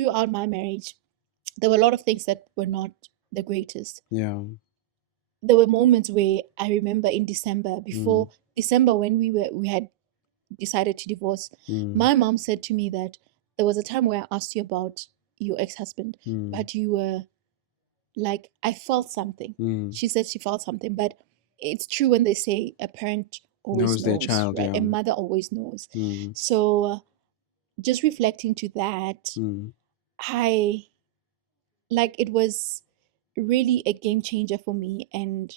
throughout my marriage, there were a lot of things that were not the greatest. Yeah. There were moments where I remember in December, before December, when we had decided to divorce, my mom said to me that there was a time where I asked you about your ex-husband, but you were like, I felt something. She said she felt something, but it's true when they say a parent always Knows their knows, child, right? A yeah. mother always knows. So just reflecting to that, I like, it was really a game changer for me. And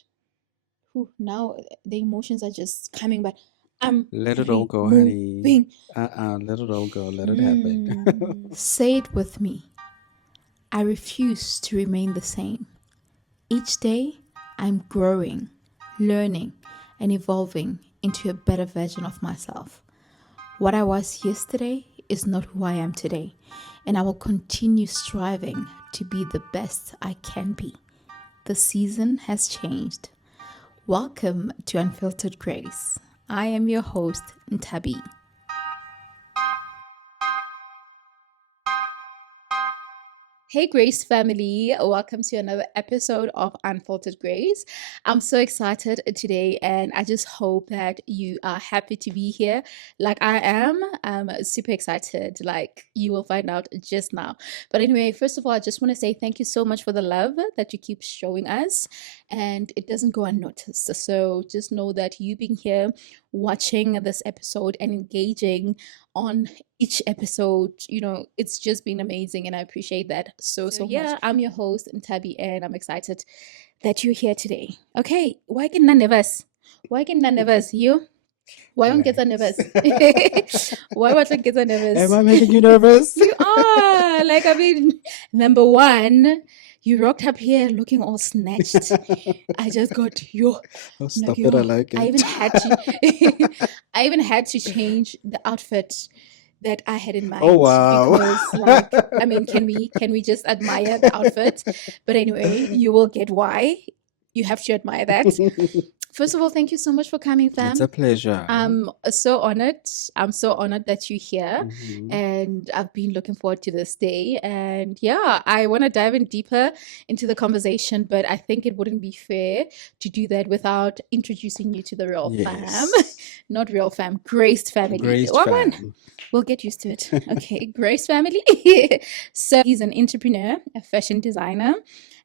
now the emotions are just coming, but I'm Let it all go, honey. moving. Let it all go. Let it happen. Say it with me. I refuse to remain the same. Each day, I'm growing, learning, and evolving into a better version of myself. What I was yesterday is not who I am today, and I will continue striving to be the best I can be. The season has changed. Welcome to Unfiltered Grace. I am your host, Nthabi. Hey Grace family, welcome to another episode of Unfiltered Grace. I'm so excited today, and I just hope that you are happy to be here like I am. I'm super excited, like you will find out just now. But anyway, first of all, I just want to say thank you so much for the love that you keep showing us, and it doesn't go unnoticed. So just know that you being here, watching this episode and engaging on each episode, it's just been amazing, and I appreciate that so much. I'm your host Nthabi, and I'm excited that you're here today. Okay, why can none of us? You? Why don't get nervous? Why don't get nervous? Am I making you nervous? You are. Like, I mean, number one, you rocked up here looking all snatched. I just got your. Oh, stop it! I like it. I even had to change the outfit that I had in mind. Oh wow! Because, like, I mean, can we just admire the outfit? But anyway, you will get why. You have to admire that. First of all, thank you so much for coming, fam. It's a pleasure. I'm so honored. I'm so honored that you're here, and I've been looking forward to this day. And yeah, I want to dive in deeper into the conversation, but I think it wouldn't be fair to do that without introducing you to the real fam. Not real fam, Grace family. Fam. We'll get used to it. Okay, Grace family. So he's an entrepreneur, a fashion designer.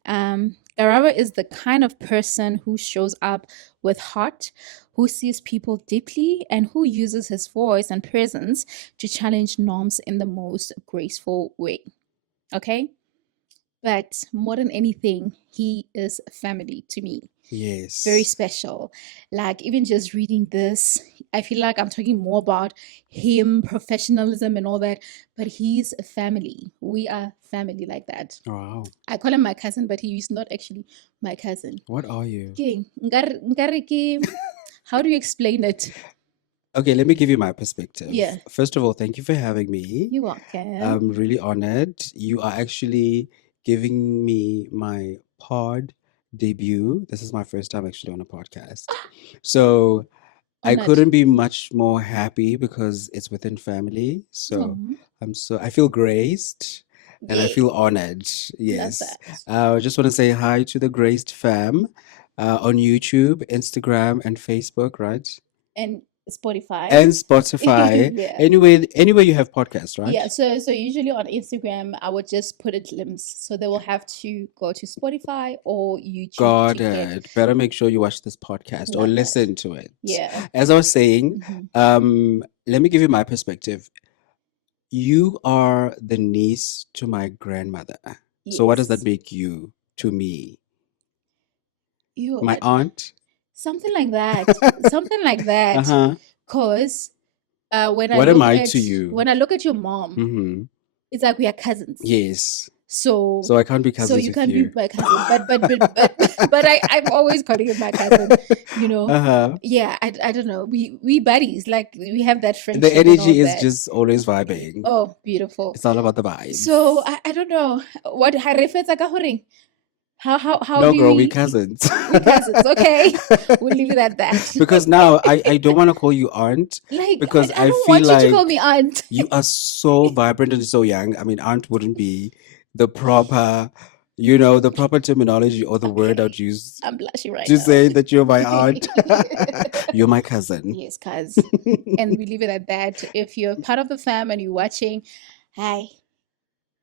Karabo is the kind of person who shows up with heart, who sees people deeply, and who uses his voice and presence to challenge norms in the most graceful way. Okay? But more than anything, he is family to me. Yes. Very special. Like, even just reading this, I feel like I'm talking more about him, professionalism and all that, but he's a family. We are family like that. Wow. I call him my cousin, but he is not actually my cousin. What are you? How do you explain it? Okay, let me give you my perspective. Yeah. First of all, thank you for having me. You're welcome. I'm really honored. You are actually giving me my pod debut. This is my first time actually on a podcast. So I couldn't be much more happy because it's within family. So I feel graced and I feel honored. Yes. I just want to say hi to the Graced fam on YouTube, Instagram, and Facebook, right? And Spotify. Yeah. Anyway you have podcasts, right? Yeah, so usually on Instagram I would just put a glimpse, so they will have to go to Spotify or YouTube. Got it. Better make sure you watch this podcast or listen to it. Yeah. As I was saying, let me give you my perspective. You are the niece to my grandmother. So what does that make you to me? My aunt? Something like that. Because when what am I to you? When I look at your mom, it's like we are cousins. Yes. So I can't be cousins. So you can't be my cousin, but I'm always calling you my cousin. Yeah, I don't know. We buddies, like we have that friendship. The energy is just always vibing. Oh, beautiful. It's all about the vibes. So I don't know what harefetsa ka hore How No, do girl, we we cousins. we cousins? Okay, we'll leave it at that. Because now I don't want to call you aunt Like because I I don't feel want you to call me like aunt. you are so vibrant and so young. I mean, aunt wouldn't be the proper, the proper terminology or the word Okay, I'd use I'm blushing right to now. say that you're my aunt. You're my cousin. Yes, cuz. And we leave it at that. If you're part of the fam and you're watching, hi,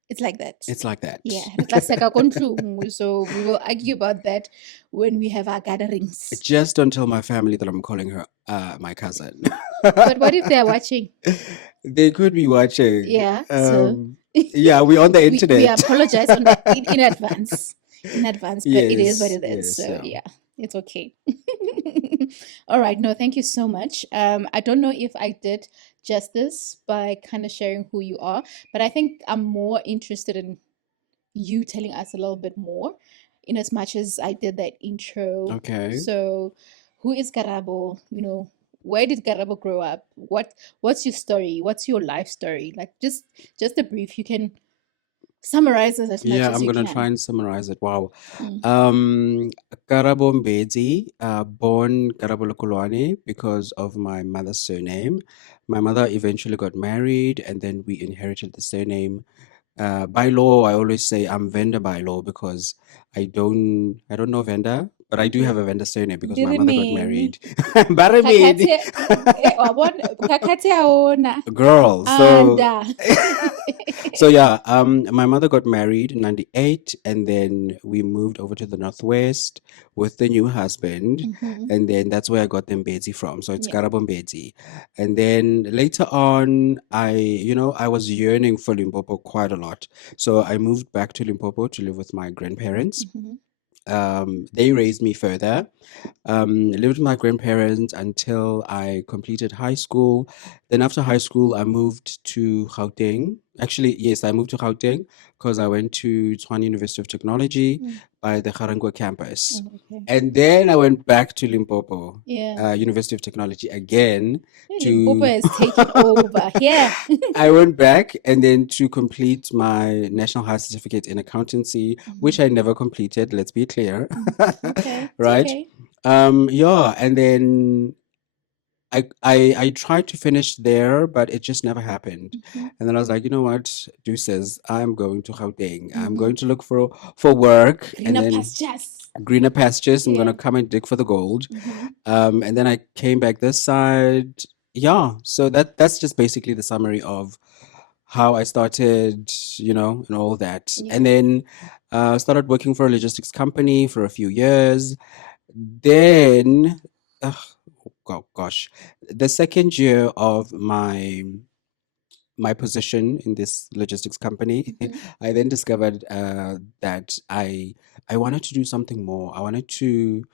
it's like that. It's like that. Yeah, re tla seka ko ntlong, so we will argue about that when we have our gatherings. Just don't tell my family that I'm calling her my cousin. But what if they're watching? They could be watching. Yeah, so Yeah, we're on the we internet. apologize in advance. In advance, but it is what Yes, it is. yes, So yeah. yeah, it's okay. All right, no, thank you so much. I don't know if I did justice by kind of sharing who you are, but I think I'm more interested in you telling us a little bit more, in as much as I did that intro. Okay. So, who is Karabo? Where did Karabo grow up? What's your story? What's your life story? Like just a brief. You can summarize it as much Yeah, as I'm you gonna try can. and summarize it. Wow. Mm. Karabo Mbezi, born Karabo Lokolwane because of my mother's surname. My mother eventually got married, and then we inherited the surname. By law, I always say I'm vendor by law because I don't know vendor, but I do have Okay. a vendor surname because my mother got Dirimeng. married. Baramedi. Kakate, kakate aona. Girl, so Anda. so yeah, my mother got married in 98, and then we moved over to the Northwest with the new husband, Mhm. and then that's where I got the Mbezi from. So it's Yeah. Karabo Mbezi. And then later on, I was yearning for Limpopo quite a lot. So I moved back to Limpopo to live with my grandparents. Mhm. They raised me further. Lived with my grandparents until I completed high school. Then after high school, I moved to Gauteng. Actually, yes, I moved to Gauteng because I went to Tshwane University of Technology Mm. by the Garangwa campus. Oh, okay. And then I went back to Limpopo, Yeah. University of Technology again Hey, Limpopo to has taken over. Yeah. I went back and then to complete my National High Certificate in Accountancy, which Mhm. I never completed, let's be clear. Mhm. Okay. It's Right? okay. Yeah, and then I tried to finish there, but it just never happened. Mhm. And then I was like, you know what, deuces, I'm going to Gauteng. I'm Mhm. going to look for work, and Greener then pastures. greener pastures. I'm Yeah. gonna come and dig for the gold. Mhm. And then I came back this side. Yeah, so that's just basically the summary of how I started, and all that. Yeah. And then started working for a logistics company for a few years. Then, gosh, the second year of my position in this logistics company, Mhm. I then discovered that I wanted to do something more. I wanted to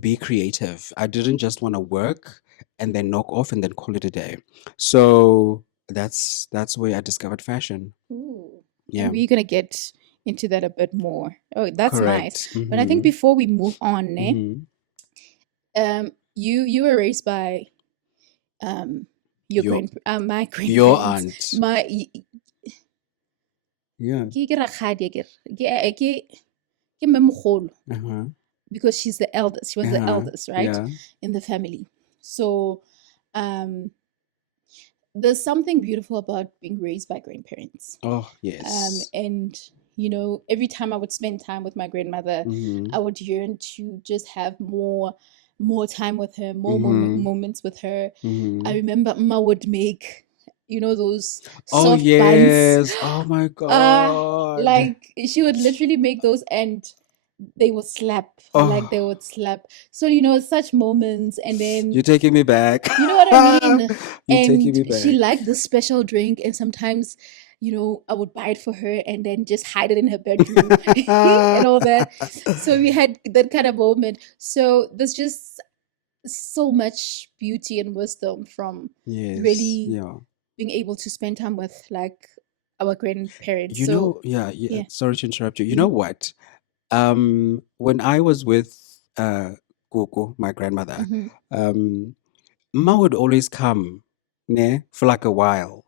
be creative. I didn't just want to work and then knock off and then call it a day. So that's where I discovered fashion. Ooh. And Yeah, we're gonna get into that a bit more. Oh, that's nice. correct. But I think before we move on, Mm-hmm. you were raised by your Your my your grandparents. aunt. My Yeah. ke rakgadi ke mmemogolo, Uh-huh. because she's the eldest. She was the Uh-huh. eldest, right, Yeah. in the family. So um there's something beautiful about being raised by grandparents. Oh, yes. And every time I would spend time with my grandmother, Mm-hmm. I would yearn to just have more time with her, more Mm-hmm. moments with her. I Mm-hmm. remember Ma would make those Oh, soft buns. yes. Oh my uh God. like she would literally make those, and they would slap, like they Oh, would slap. So such moments. And then, you're taking me back. you know what I mean? You're taking And me she back. liked this special drink, and sometimes, I would buy it for her and then just hide it in her bedroom and all that. So we had that kind of moment. So there's just so much beauty and wisdom from Yes. really Yeah. being able to spend time with, like, our grandparents. So Yeah, yeah. yeah. Sorry to interrupt you. You know Mm. what? When I was with Koko, my grandmother, Mhm. um, Ma would always come, ne, for like a while,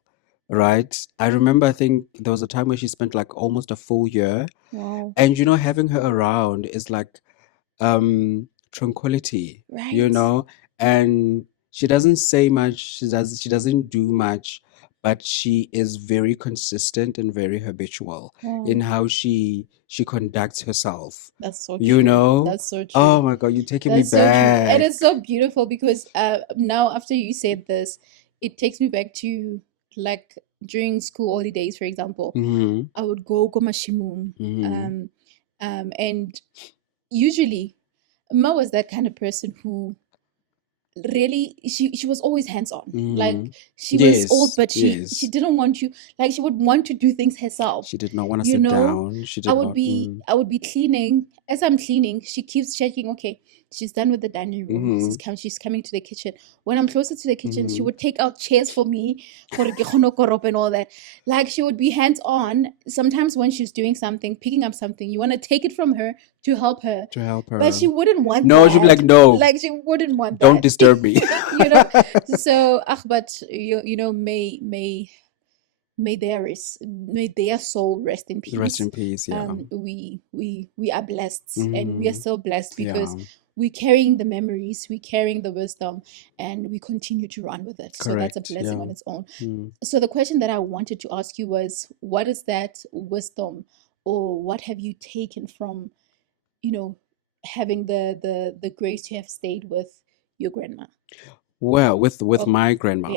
right? I remember, I think there was a time where she spent like almost a full year. Wow. And, you know, having her around is like tranquility, you Right. know? And she doesn't say much, she doesn't do much, but she is very consistent and very habitual in Wow. how she conducts herself. That's so You true. know? That's so true. Oh my God, you're taking me That's so true. And back. it's so beautiful because now after you said this, it takes me back to like during school holidays, for example. Mm-hmm. I would go Komashimum. Mm-hmm. And usually Ma was that kind of person who really she was always hands on. Like Mm-hmm. she was old, Yes, but she yes. didn't want you, like she would want to do things herself. She did not want to You sit know, down. She I did would not. be I would be cleaning. As I'm cleaning, she keeps checking, okay, she's done with the dining room. Mm-hmm. She's coming to the kitchen. When I'm closer to the kitchen, she Mm-hmm. would take out chairs for me for ke kgone go koropa and all that. Like she would be hands on. Sometimes when she's doing something, picking up something, you want to take it from her to help her. To help But her. she wouldn't want No, she'd be that. like, no, Like she wouldn't want don't that. disturb me. You know? So, but you know, may their soul rest in Rest peace. in peace. Yeah. We are blessed, and we are Mm-hmm. so blessed because Yeah. we're carrying the memories, we're carrying the wisdom, and we continue to run with it. So that's a Correct. blessing Yeah. on its own. Mm. So the question that I wanted to ask you was, what is that wisdom, or what have you taken from, you know, having the grace to have stayed with your grandma? Well, with Oh, my grandma,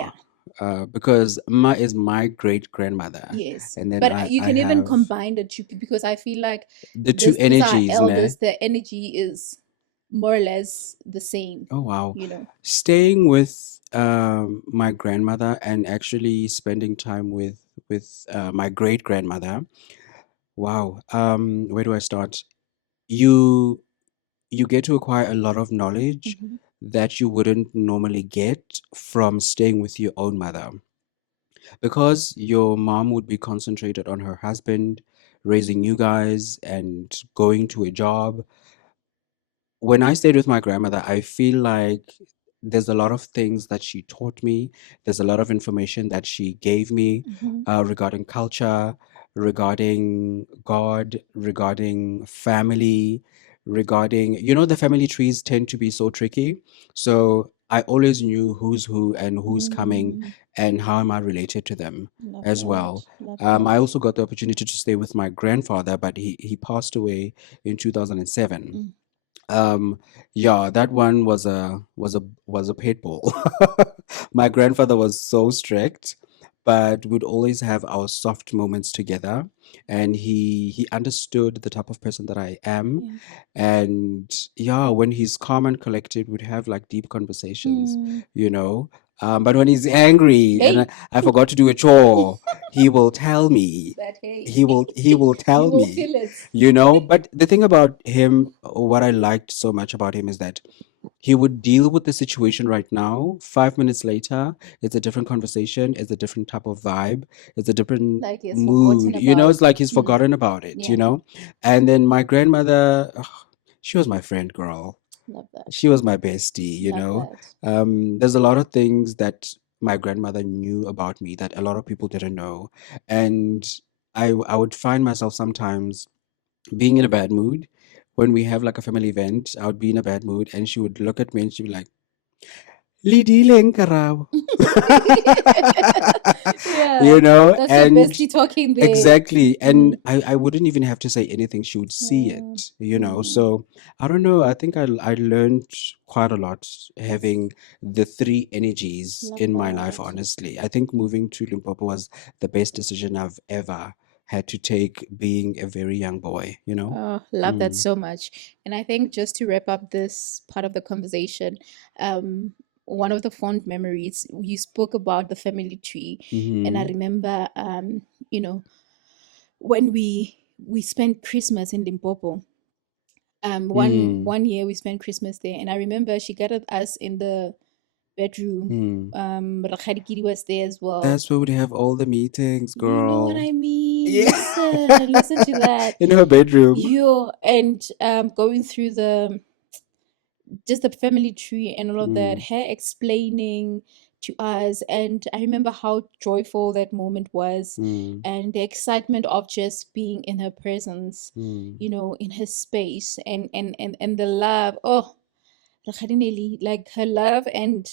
yeah. because Ma is my great grandmother, Yes, and then but you I can even have combine the two because I feel like the two these are energies, ne? elders. The energy is more or less the same, Oh wow. you know. Staying with my grandmother and actually spending time with my great grandmother. Wow. Where do I start? You you get to acquire a lot of knowledge Mhm. that you wouldn't normally get from staying with your own mother. Because your mom would be concentrated on her husband, raising you guys, and going to a job. When I stayed with my grandmother, I feel like there's a lot of things that she taught me. There's a lot of information that she gave me Mhm. regarding culture, regarding God, regarding family, regarding, you know, the family trees tend to be so tricky. So I always knew who's who and who's coming Mm, and how am I related to them love as that. well. Love that. I also got the opportunity to stay with my grandfather, but he passed away in 2007. Mm. um, yeah, that one was a pit bull. My grandfather was so strict, but we'd always have our soft moments together, and he understood the type of person that I am. Yeah. And yeah, when he's calm and collected, we'd have like deep conversations, Mm. you know. But when he's angry and Hey, I forgot to do a chore, he will tell me. that hey, He will you tell will me, feel it. you know. But the thing about him, what I liked so much about him is that he would deal with the situation right now. 5 minutes later, it's a different conversation, it's a different type of vibe, it's a different Like it's forgotten mood, you know. about. It's like he's Mm. forgotten about it, you Yeah, know. And then my grandmother, ugh, she was my friend, girl. love that. She was my bestie, you Love know. that. There's a lot of things that my grandmother knew about me that a lot of people didn't know. And I would find myself sometimes being in a bad mood. When we have like a family event, I would be in a bad mood and she would look at me and she'd be like, Lidileng Karabo. Yeah, You know, that's your and bestie talking there. exactly. And Mm. I wouldn't even have to say anything. She would see Mm. it, you know. Mm. So I don't know. I think I learned quite a lot having the three energies Love in my life, that. honestly. I think moving to Limpopo was the best decision I've ever had to take being a very young boy, you know? Oh, love that Mm. so much. And I think just to wrap up this part of the conversation, um, one of the fond memories you spoke about the family tree, and I Mm-hmm. remember, you know, when we spent Christmas in Limpopo. Mm. One year we spent Christmas there, and I remember she gathered us in the bedroom. Mm. Rakgadi Kidi was there as well. That's where we'd have all the meetings, You know what girl. I mean? Yeah. Listen to that. In her bedroom. You and going through the just the family tree and all of that, Mm. her explaining to us. And I remember how joyful that moment was, and the excitement of just being in her presence, you know, in her space, and the love. Oh, like her love and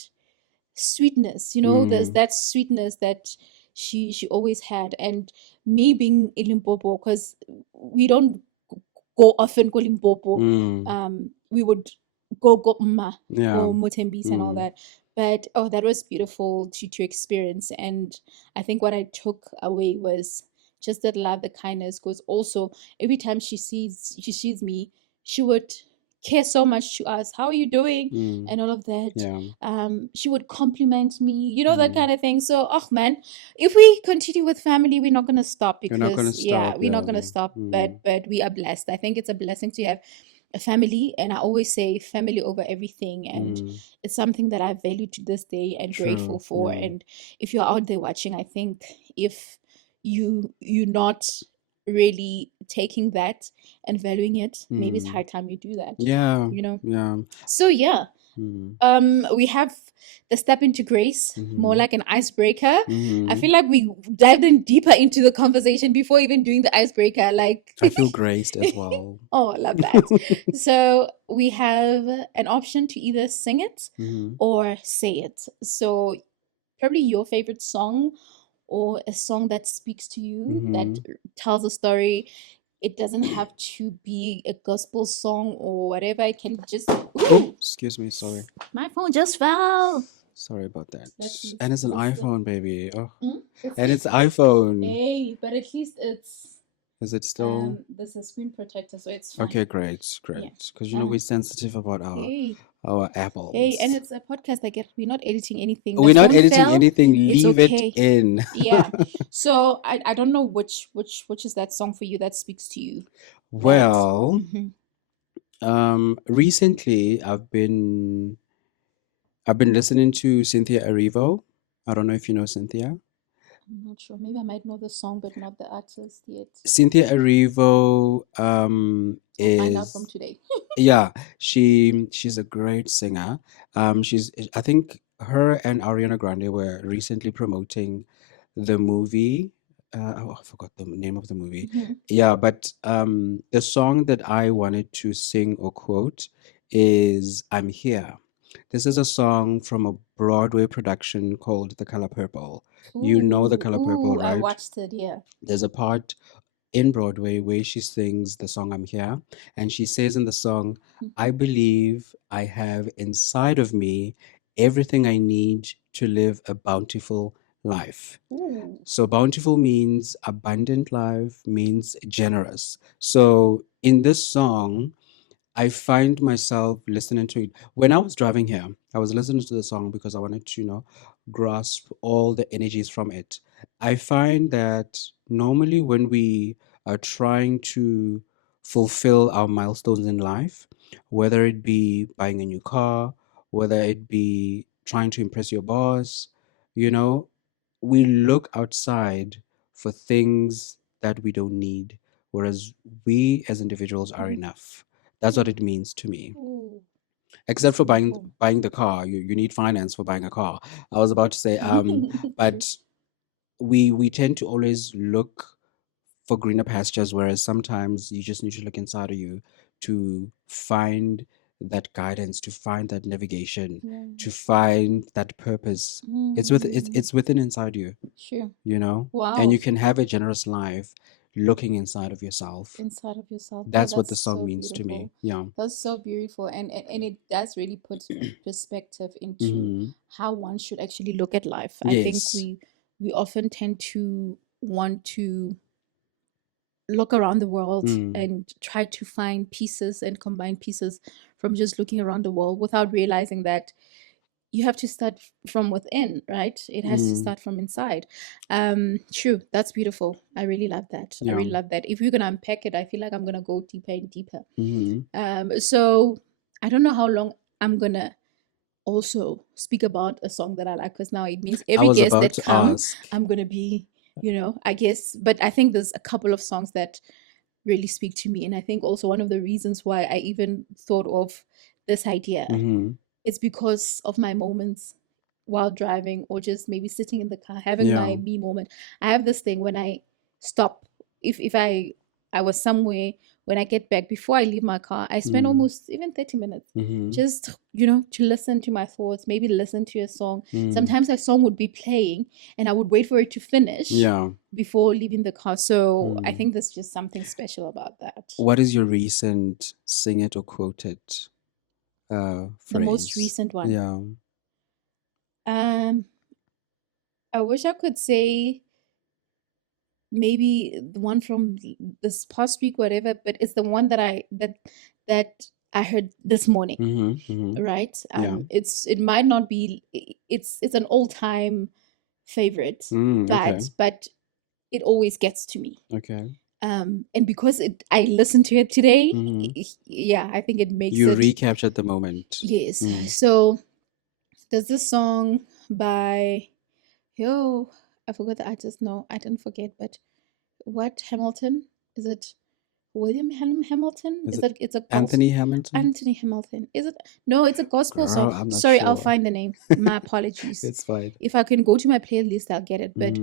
sweetness, you know, there's that sweetness that she always had. And me being in Limpopo, because we don't go often go Limpopo, we would go Ma, go Motembis and all that. But oh, that was beautiful to experience. And I think what I took away was just that love, the kindness. Because also every time she sees me, she would care so much to us. How are you doing? And all of that. She would compliment me, you know, that kind of thing. So, oh man, if we continue with family, we're not gonna stop, You're not gonna because yeah, stop. we're not gonna stop. But we are blessed. I think it's a blessing to have a family, and I always say family over everything. And it's something that I value to this day and grateful for. And if you're out there watching, I think if you're not really taking that and valuing it, maybe it's high time you do that. Yeah. You know. Yeah. So yeah, we have the step into grace, more like an icebreaker. I feel like we dived in deeper into the conversation before even doing the icebreaker. Like, I feel graced as well. oh, I love that. So we have an option to either sing it or say it. So probably your favorite song, or a song that speaks to you, that tells a story. It doesn't have to be a gospel song or whatever. It can just. Oh, excuse me. Sorry. My phone just fell. Sorry about that. That's And it's an that's iPhone, baby. Oh, and it's iPhone. Hey, but at least it's Is it still? there's a screen protector, so it's fine. Okay, great, great. Because you know we're sensitive about our apples. Hey, and it's a podcast. Like, we're not editing anything. We're The not phone editing fell, anything. it's Leave okay. it in. Yeah. So I don't know which is that song for you that speaks to you. Well, recently I've been listening to Cynthia Erivo. I don't know if you know Cynthia. I'm not sure. Maybe I might know the song, but not the artist yet. Cynthia Erivo I'll find out from today. yeah, she's a great singer. I think her and Ariana Grande were recently promoting the movie. Oh, I forgot the name of the movie. Yeah, but the song that I wanted to sing or quote is "I'm Here." This is a song from a Broadway production called The Color Purple. You know The Color Purple, right? I watched it, yeah. There's a part in Broadway where she sings the song "I'm Here," and she says in the song, "I believe I have inside of me everything I need to live a bountiful life." So bountiful means abundant life, means generous. So in this song, I find myself listening to it. When I was driving here, I was listening to the song because I wanted to, grasp all the energies from it. I find that normally when we are trying to fulfill our milestones in life, whether it be buying a new car, whether it be trying to impress your boss, you know, we look outside for things that we don't need, whereas we as individuals are enough. That's what it means to me. Except for buying the car, you need finance for buying a car. I was about to say, but we tend to always look for greener pastures, whereas sometimes you just need to look inside of you to find that guidance, to find that navigation, to find that purpose. It's within inside you. Sure. Wow. And you can have a generous life looking inside of yourself. That's what the song so means to me. beautiful. Yeah. That's so beautiful, and it does really put perspective into how one should actually look at life. I think Yes. we often tend to want to look around the world and try to find pieces and combine pieces from just looking around the world, without realizing that you have to start from within, right? It has to start from inside. True, that's beautiful. I really love that. I really love that. If you're gonna unpack it, I feel like I'm gonna go deeper and deeper. So I don't know how long I'm gonna also speak about a song that I like, because now it means every was guest about that to comes, ask. I'm gonna be, I guess. But I think there's a couple of songs that really speak to me, and I think also one of the reasons why I even thought of this idea, it's because of my moments while driving, or just maybe sitting in the car having my me moment. I have this thing when I stop, if I was somewhere, when I get back, before I leave my car, I spend almost even 30 minutes just, to listen to my thoughts, maybe listen to a song. Sometimes a song would be playing and I would wait for it to finish before leaving the car. So I think there's just something special about that. What is your recent sing it or quote it The phrase? most recent one? Yeah. I wish I could say maybe the one from this past week, whatever, but it's the one that I heard this morning. Right? It might not be, it's an old time favorite, but it always gets to me. Okay. And because I listened to it today, yeah, I think it makes you it recaptured the moment. Yes. So there's this song by I forgot the artist. No, I didn't forget, but what Hamilton? Is it William Hamilton? It's a Anthony Hamilton? Anthony Hamilton. Is it? No, it's a gospel Girl, song. I'm not Sorry, sure. I'll find the name. My apologies. It's fine. If I can go to my playlist, I'll get it. But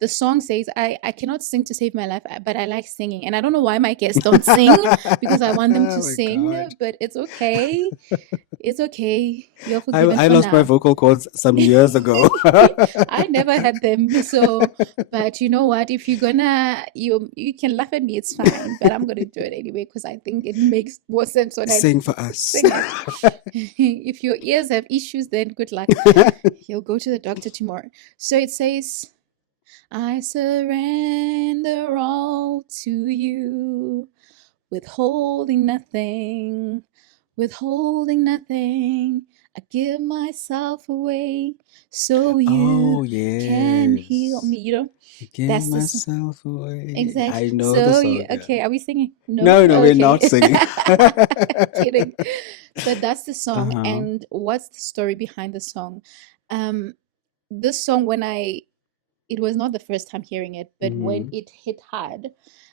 the song says, I cannot sing to save my life, but I like singing. And I don't know why my guests don't sing, because I want them to sing, God. but it's okay. It's okay. You're forgiven. I lost my vocal cords some years ago. I never had them. So, but you know what? If you're gonna, you can laugh at me, it's fine. But I'm gonna do it anyway because I think it makes more sense when I sing for us. Sing it. If your ears have issues, then good luck. You'll go to the doctor tomorrow. So it says, I surrender all to you, withholding nothing, withholding nothing. I give myself away so you can heal me. You know, give that's myself away. Exactly. I know so the song. okay, are we singing? No, Okay. we're not singing. Kidding. But that's the song. And what's the story behind the song? This song, it was not the first time hearing it, but when it hit hard,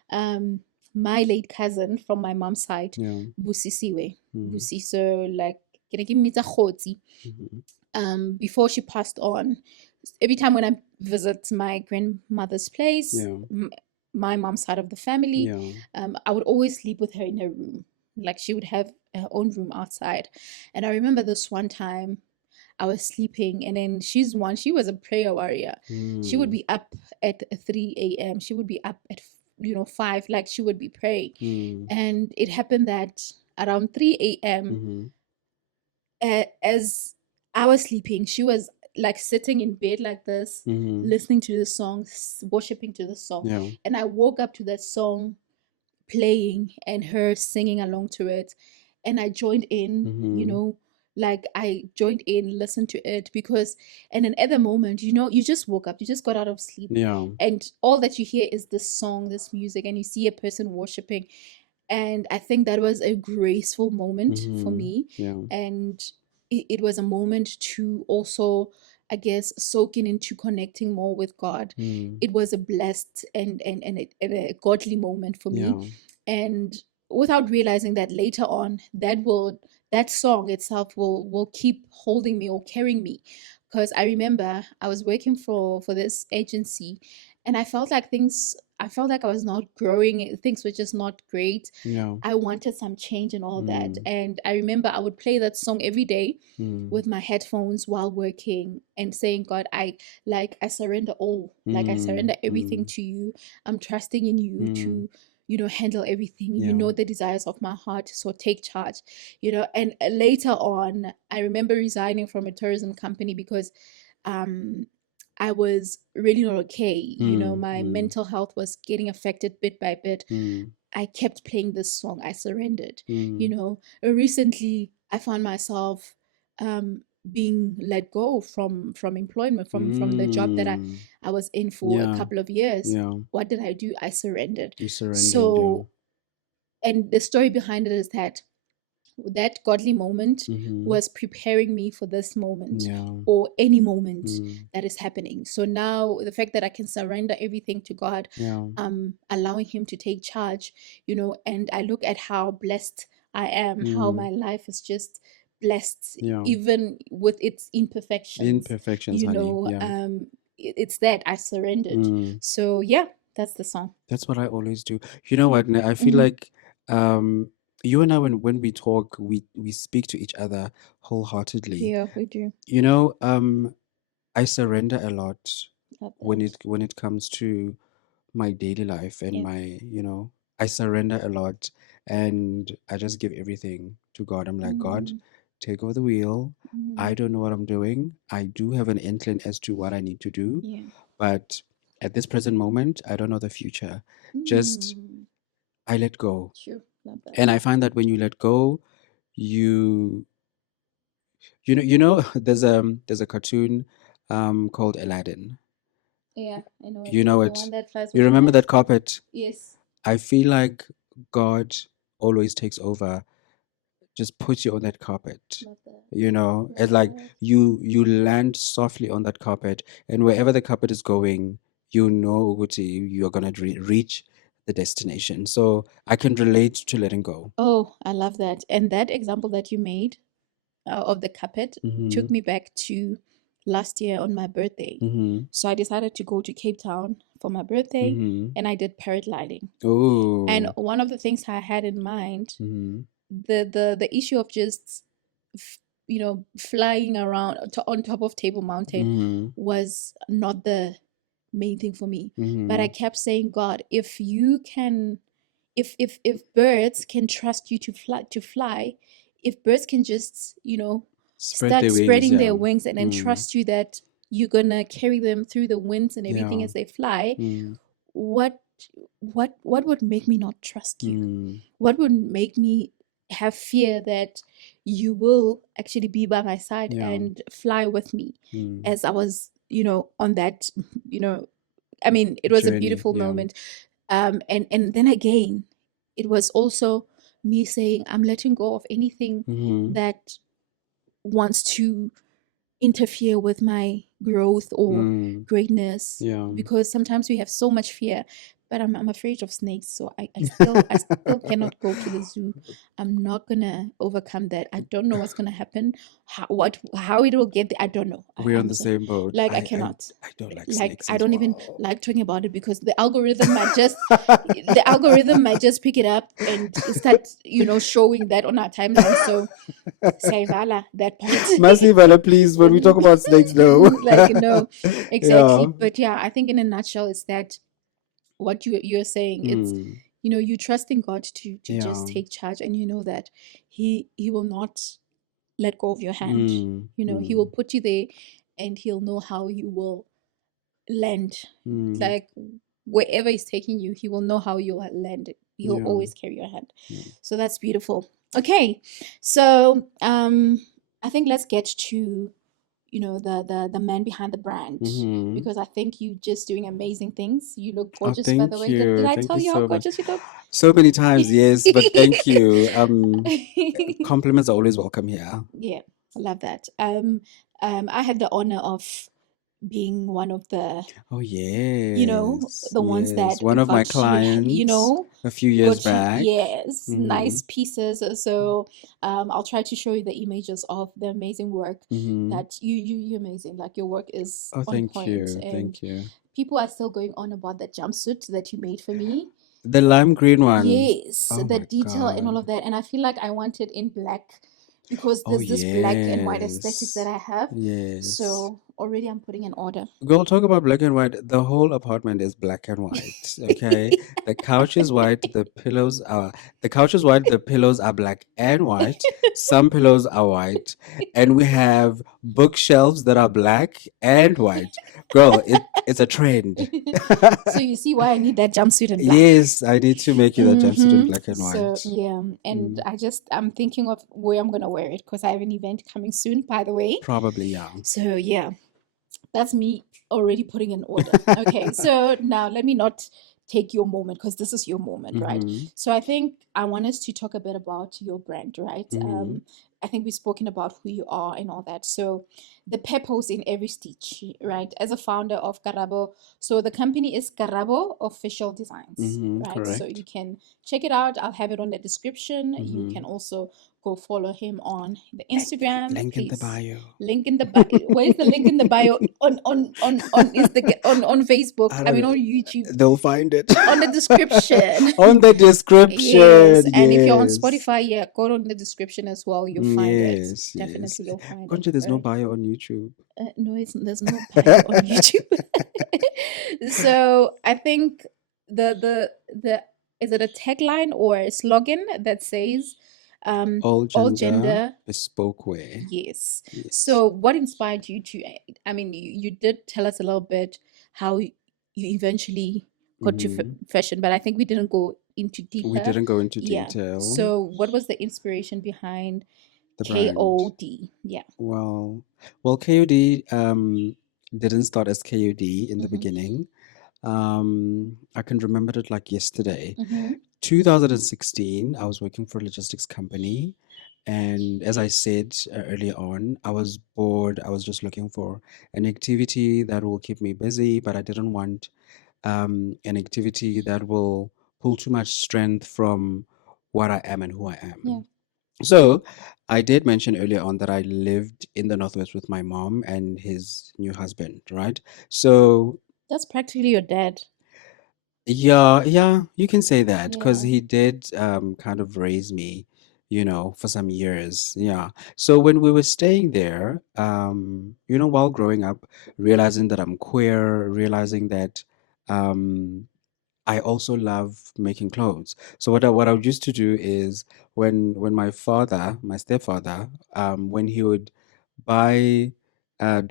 my late cousin from my mom's side, Busisiwe, Busi, so like, before she passed on, every time when I visit my grandmother's place, my mom's side of the family, I would always sleep with her in her room. Like, she would have her own room outside. And I remember this one time I was sleeping, and then she was a prayer warrior. She would be up at 3 a.m. She would be up at 5, like she would be praying. And it happened that around 3 a.m. As I was sleeping, she was like sitting in bed like this, listening to the song, worshiping to the song. And I woke up to that song playing and her singing along to it, and I joined in, like I joined in, listened to it, because, and then at the moment, you just woke up, you just got out of sleep, and all that you hear is this song, this music, and you see a person worshiping. And I think that was a graceful moment for me. And it was a moment to also, I guess, soaking into connecting more with God. It was a blessed and a godly moment for me. And without realizing that later on, that song itself will keep holding me or carrying me. Because I remember I was working for this agency, and I felt like I was not growing. Things were just not great. I wanted some change and all that. And I remember I would play that song every day with my headphones while working and saying, God, I surrender all. Like, I surrender everything to you. I'm trusting in you to handle everything. You know the desires of my heart, so take charge. And later on, I remember resigning from a tourism company because I was really not okay. My mental health was getting affected bit by bit. I kept playing this song, I surrendered. Recently I found myself being let go from employment, from the job that I was in for a couple of years. What did I do? I surrendered. You surrendered. So, and the story behind it is that godly moment was preparing me for this moment or any moment that is happening. So now the fact that I can surrender everything to God, allowing him to take charge, and I look at how blessed I am, how my life is just blessed, Yeah. even with its imperfections. Imperfections, honey. Yeah. It's that I surrendered. So yeah, that's the song. That's what I always do. You know what? I feel like you and I, when we talk, we speak to each other wholeheartedly. Yeah, we do. You know, I surrender a lot Love when that. it comes to my daily life and Yeah. my, I surrender a lot, and I just give everything to God. I'm like, God, take over the wheel. I don't know what I'm doing. I do have an inkling as to what I need to do, Yeah. but at this present moment, I don't know the future. Just I let go. Sure. Love that. And I find that when you let go, you there's a cartoon called Aladdin. Yeah, I know You it. know The it. one that flies You with the remember hat. that carpet? Yes. I feel like God always takes over, just puts you on that carpet. Love that. It's like Love that. you land softly on that carpet, and wherever the carpet is going, Uguti, you're gonna reach the destination. So I can relate to letting go. Oh, I love that. And that example that you made of the carpet took me back to last year on my birthday. So I decided to go to Cape Town for my birthday, and I did paragliding. Oh. And one of the things I had in mind, the issue of just flying around on top of Table Mountain was not the main thing for me. But I kept saying, God, if you can, if birds can trust you to fly, if birds can just start spreading their wings and then trust you that you're gonna carry them through the winds and everything as they fly, what would make me not trust you? What would make me have fear that you will actually be by my side and fly with me as I was on that I mean, it was a beautiful moment. And then again, it was also me saying, I'm letting go of anything that wants to interfere with my growth or greatness. Because sometimes we have so much fear. But I'm afraid of snakes, so I still cannot go to the zoo. I'm not gonna overcome that. I don't know what's gonna happen. How it will get there, I don't know. We're on the same boat. Like I cannot. I don't like Like snakes I as don't even well. like talking about it because the algorithm might just pick it up and start showing that on our timeline. So say Vala, that part. Masivala, please, when we talk about snakes, no. Like no, exactly. Yeah. But yeah, I think in a nutshell is that what you're saying. It's you trust in God to just take charge, and you know that He will not let go of your hand. He will put you there, and He'll know how you will land. Like wherever He's taking you, He will know how you'll land. He'll always carry your hand. So that's beautiful. Okay, so I think let's get to the man behind the brand, because I think you just doing amazing things. You look gorgeous, by the way. Did I tell you how gorgeous you look? So many times, yes, but thank you. Compliments are always welcome here. Yeah, I love that. I had the honor of being one of the the ones that one of my got clients a few years back. Yes, nice pieces. So I'll try to show you the images of the amazing work that you're amazing. Like your work is on thank point, you, and thank you. people are still going on about that jumpsuit that you made for me. The lime green one. Yes, Oh the my detail and all God. of that. And I feel like I want it in black because there's this black and white aesthetic that I have. Yes. So already I'm putting an order. Girl, talk about black and white. The whole apartment is black and white. Okay. The couch is white. The pillows are black and white. Some pillows are white. And we have bookshelves that are black and white. Girl, it's a trend. So you see why I need that jumpsuit in black. Yes, I need to make you that jumpsuit in black and So white. yeah, and I'm thinking of where I'm gonna wear it because I have an event coming soon, by the way. Probably, yeah. So yeah, that's me already putting an order. Okay, so now let me not take your moment because this is your moment, right? So I think I want us to talk a bit about your brand, right? I think we've spoken about who you are and all that. So the purpose in every stitch, right? As a founder of Karabo, so the company is Karabo Official Designs, right? Correct. So you can check it out. I'll have it on the description. You can also go follow him on the Instagram. Link in the Please, bio. link in the bio. Where's the link in the bio on Instagram on Facebook? I I mean don't. on YouTube. They'll find it On the description. on the Yes, description. and if you're on Yes. Spotify, yeah, go on the description as well. You'll find it. Yes. Yes. Definitely, you'll find it. Concha, there's no bio on YouTube. No, there's no bio on YouTube. So I think the is it a tagline or a slogan that says All all gender gender. bespoke wear. Yes. Yes. So what inspired you to? I mean, you did tell us a little bit how you eventually got to fashion, but I think we didn't go into deeper. We didn't go into Yeah. detail. So what was the inspiration behind The brand. KOD? Yeah. Well, KOD didn't start as KOD in the beginning. I can remember it like yesterday. 2016, I was working for a logistics company. And as I said earlier on, I was bored. I was just looking for an activity that will keep me busy, but I didn't want an activity that will pull too much strength from what I am and who I am. Yeah. So I did mention earlier on that I lived in the Northwest with my mom and his new husband, right? So that's practically your dad. Yeah, you can say that because Yeah. he did kind of raise me, for some years. Yeah. So when we were staying there, while growing up, realizing that I'm queer, realizing that I also love making clothes. So what I used to do is when my stepfather, when he would buy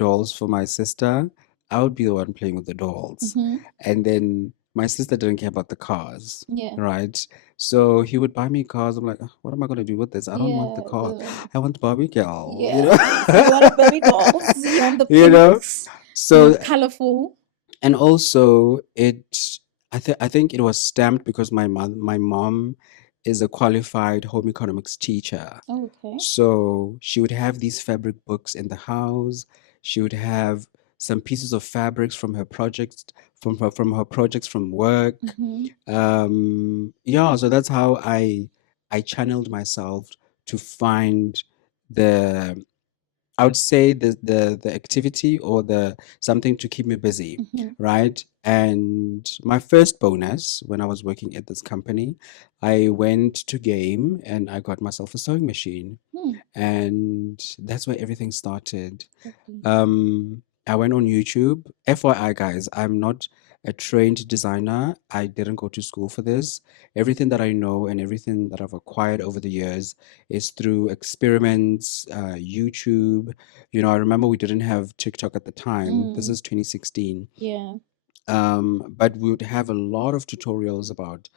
dolls for my sister, I would be the one playing with the dolls. And then my sister didn't care about the cars, Yeah. right? So he would buy me cars. I'm like, "Ugh, what am I gonna do with this? I don't want the car. I want Barbie girl, Yeah. You want a Barbie dolls. You want the pinks. So colorful. And also I think it was stamped because my mom is a qualified home economics teacher. Oh, okay. So she would have these fabric books in the house. She would have some pieces of fabrics from her projects from work. Yeah, so that's how I channeled myself to find the I would say the activity or the something to keep me busy, right? And my first bonus when I was working at this company, I went to game and I got myself a sewing machine, and that's where everything started. I went on YouTube. FYI, guys, I'm not a trained designer. I didn't go to school for this. Everything that I know and everything that I've acquired over the years is through experiments, YouTube. I remember we didn't have TikTok at the time. This is 2016. Yeah. But we would have a lot of tutorials about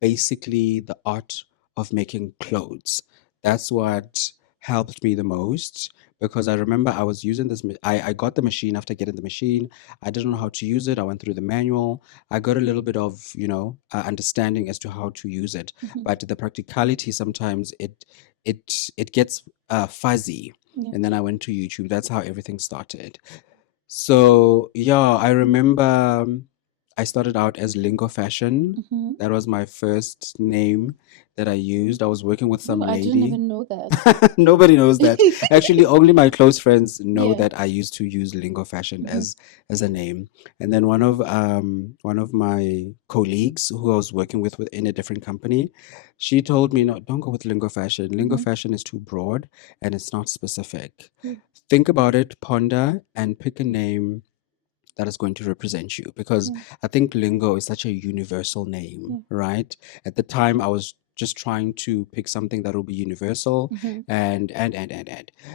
basically the art of making clothes. That's what helped me the most because I remember I was using this. I got the machine after getting the machine. I didn't know how to use it. I went through the manual. I got a little bit of, understanding as to how to use it. But the practicality sometimes it gets fuzzy. Yeah. And then I went to YouTube. That's how everything started. So yeah, I remember I started out as Lingo Fashion. That was my first name that I used. I was working with some I didn't lady. even know that. Nobody knows that. Actually, only my close friends know Yeah. that I used to use Lingo Fashion as a name. And then one of my colleagues who I was working with in a different company, she told me, no, don't go with Lingo Fashion. Lingo Fashion is too broad and it's not specific. Think about it, ponder, and pick a name that is going to represent you because I think lingo is such a universal name, right? At the time, I was just trying to pick something that will be universal and.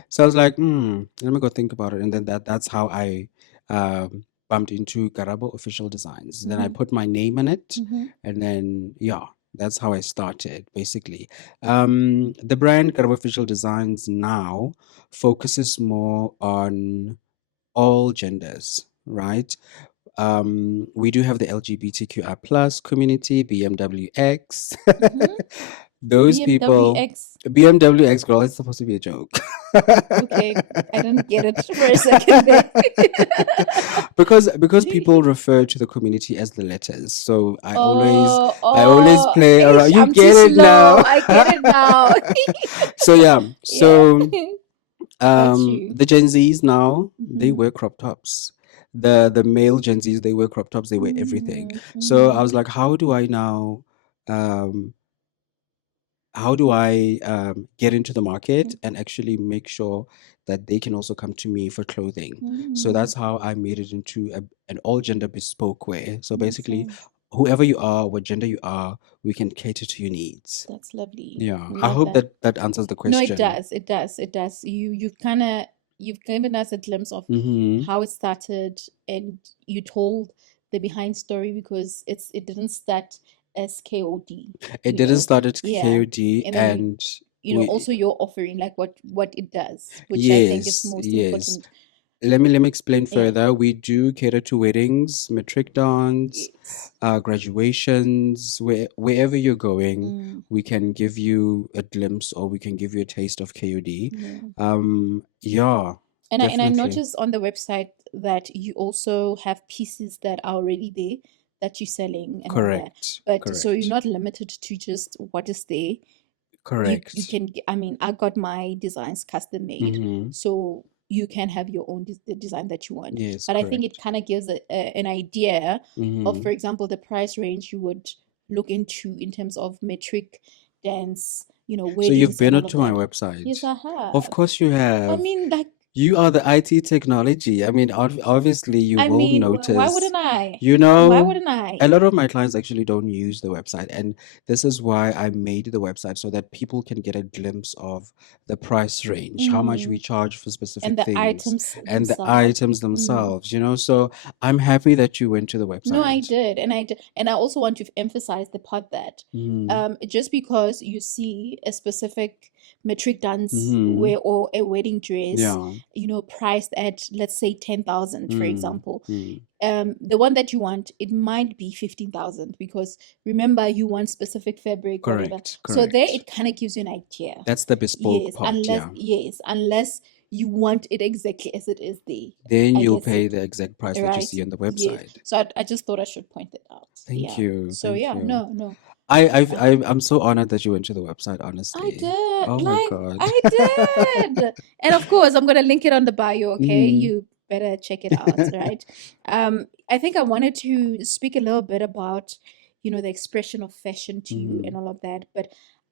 So I was like, let me go think about it. And then that's how I bumped into Karabo Official Designs. Then I put my name on it and then, yeah, that's how I started basically. The brand Karabo Official Designs now focuses more on all genders, right? We do have the LGBTQI plus community, BMWX, those BMW people. X. BMW X girl, it's supposed to be a joke. Okay, I didn't get it for a second there. Because people refer to the community as the letters, so I always Oh, play around. ish, You I'm too get it slow. now. I get it now. So yeah, Yeah, so got you. the Gen Zs now, they Mm-hmm. wear crop tops. The male Gen Zs, they wear crop tops, they wear everything. So I Mm-hmm. was like, um how do I get into the market and actually make sure that they can also come to me for clothing? So Mm-hmm. that's how I made it into an all gender bespoke way. So basically, Awesome. whoever you are, what gender you are, we can cater to your needs. That's lovely. Yeah, I Love hope that. that answers the No, it question. does. It does. It does. You've given us a glimpse of Mm-hmm. how it started, and you told the behind story because it didn't start as KOD, It didn't start at Yeah. KOD, And then and also we your offering, like what it does, which I think is yes, most yes. important. Let me explain Yeah. further. We do cater to weddings, matric dance, Yes. graduations, wherever you're going, Mm, we can give you a glimpse or we can give you a taste of KOD. yeah. Yeah, And I definitely. noticed on the website that you also have pieces that are already there that you're selling and all that. Correct, But so you're correct, not limited to just what is there. You correct. can I mean, I got my designs custom made, Mm-hmm. so you can have your own the design that you want. Yes, But I think it correct. kind of gives an idea of, Mm-hmm. for example, the price range you would look into in terms of metric dance, So you've weddings been and all onto of my that. Yes, website. I Of have. course you I have. mean, like, You are the IT technology. I mean, obviously, you I will mean, why notice, wouldn't I? you Why know, wouldn't I? a lot of my clients actually don't use the website. And this is why I made the website so that people can get a glimpse of the price range, how much we Mm. charge for And specific the things, items and the themselves. items Mm. themselves. So I'm happy that you went to the No, I website. did, and I did, and I also want to emphasize the part that Mm-hmm. just because you see a specific metric dance Mm-hmm. wear or a wedding dress, Yeah. priced at, let's say, 10,000, for example, Mm-hmm. the one that you want, it might be 15,000 because remember you want specific fabric, whatever. Correct. So there, Correct. it kind of gives you an idea. That's the bespoke Yes, part. Yeah. unless you want it exactly as it is there. Then I you'll guess pay it the exact price that you right. see on the Yes. website. So I just thought I should point that out. Thank Yeah. you. So Thank yeah, you. no, no. I Uh, I'm so honored that you went to the website, I honestly. did. Oh my Like, God. I did. And of course, I'm gonna link it on the bio, okay? Hmm. You better check it out, right? I think I wanted to speak a little bit about, the expression of fashion to you and Hmm. all of that, but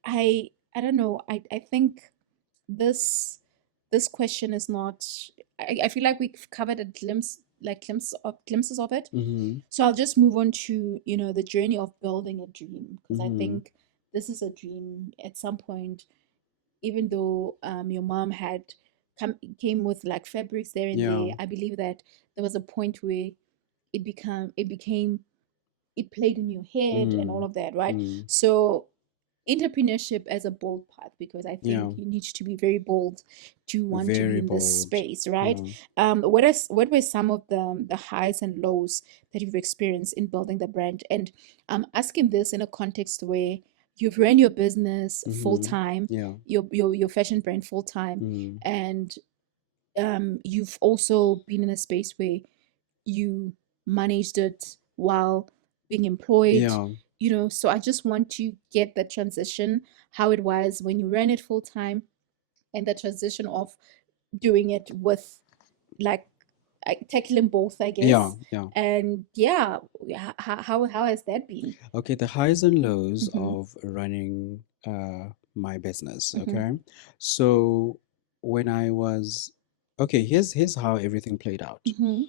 I don't know. I think this this question is not, I feel like we've covered a glimpses of it. Hmm. So I'll just move on to, the journey of building a dream, because I Hmm. think this is a dream at some point. Even though your mom had came with like fabrics there and Yeah. there, I believe that there was a point where it became it played in your head and all Mm. of that, right? Mm. So entrepreneurship as a bold path, because I think Yeah. you need to be very bold to want to be Very in this bold. space, right? Yeah. What were some of the highs and lows that you've experienced in building the brand? And I'm asking this in a context where you've run your business full Hmm. time, Yeah. your fashion brand full time, Mm. and you've also been in a space where you managed it while being employed, Yeah. so I just want to get the transition, how it was when you ran it full time, and the transition of doing it with, like, tackling both, I Yeah. guess. Yeah. And yeah, how has that been? Okay, the highs and lows Mm-hmm. of running my business. Mm-hmm. Okay, so when I was okay, here's how everything played out. Mm-hmm.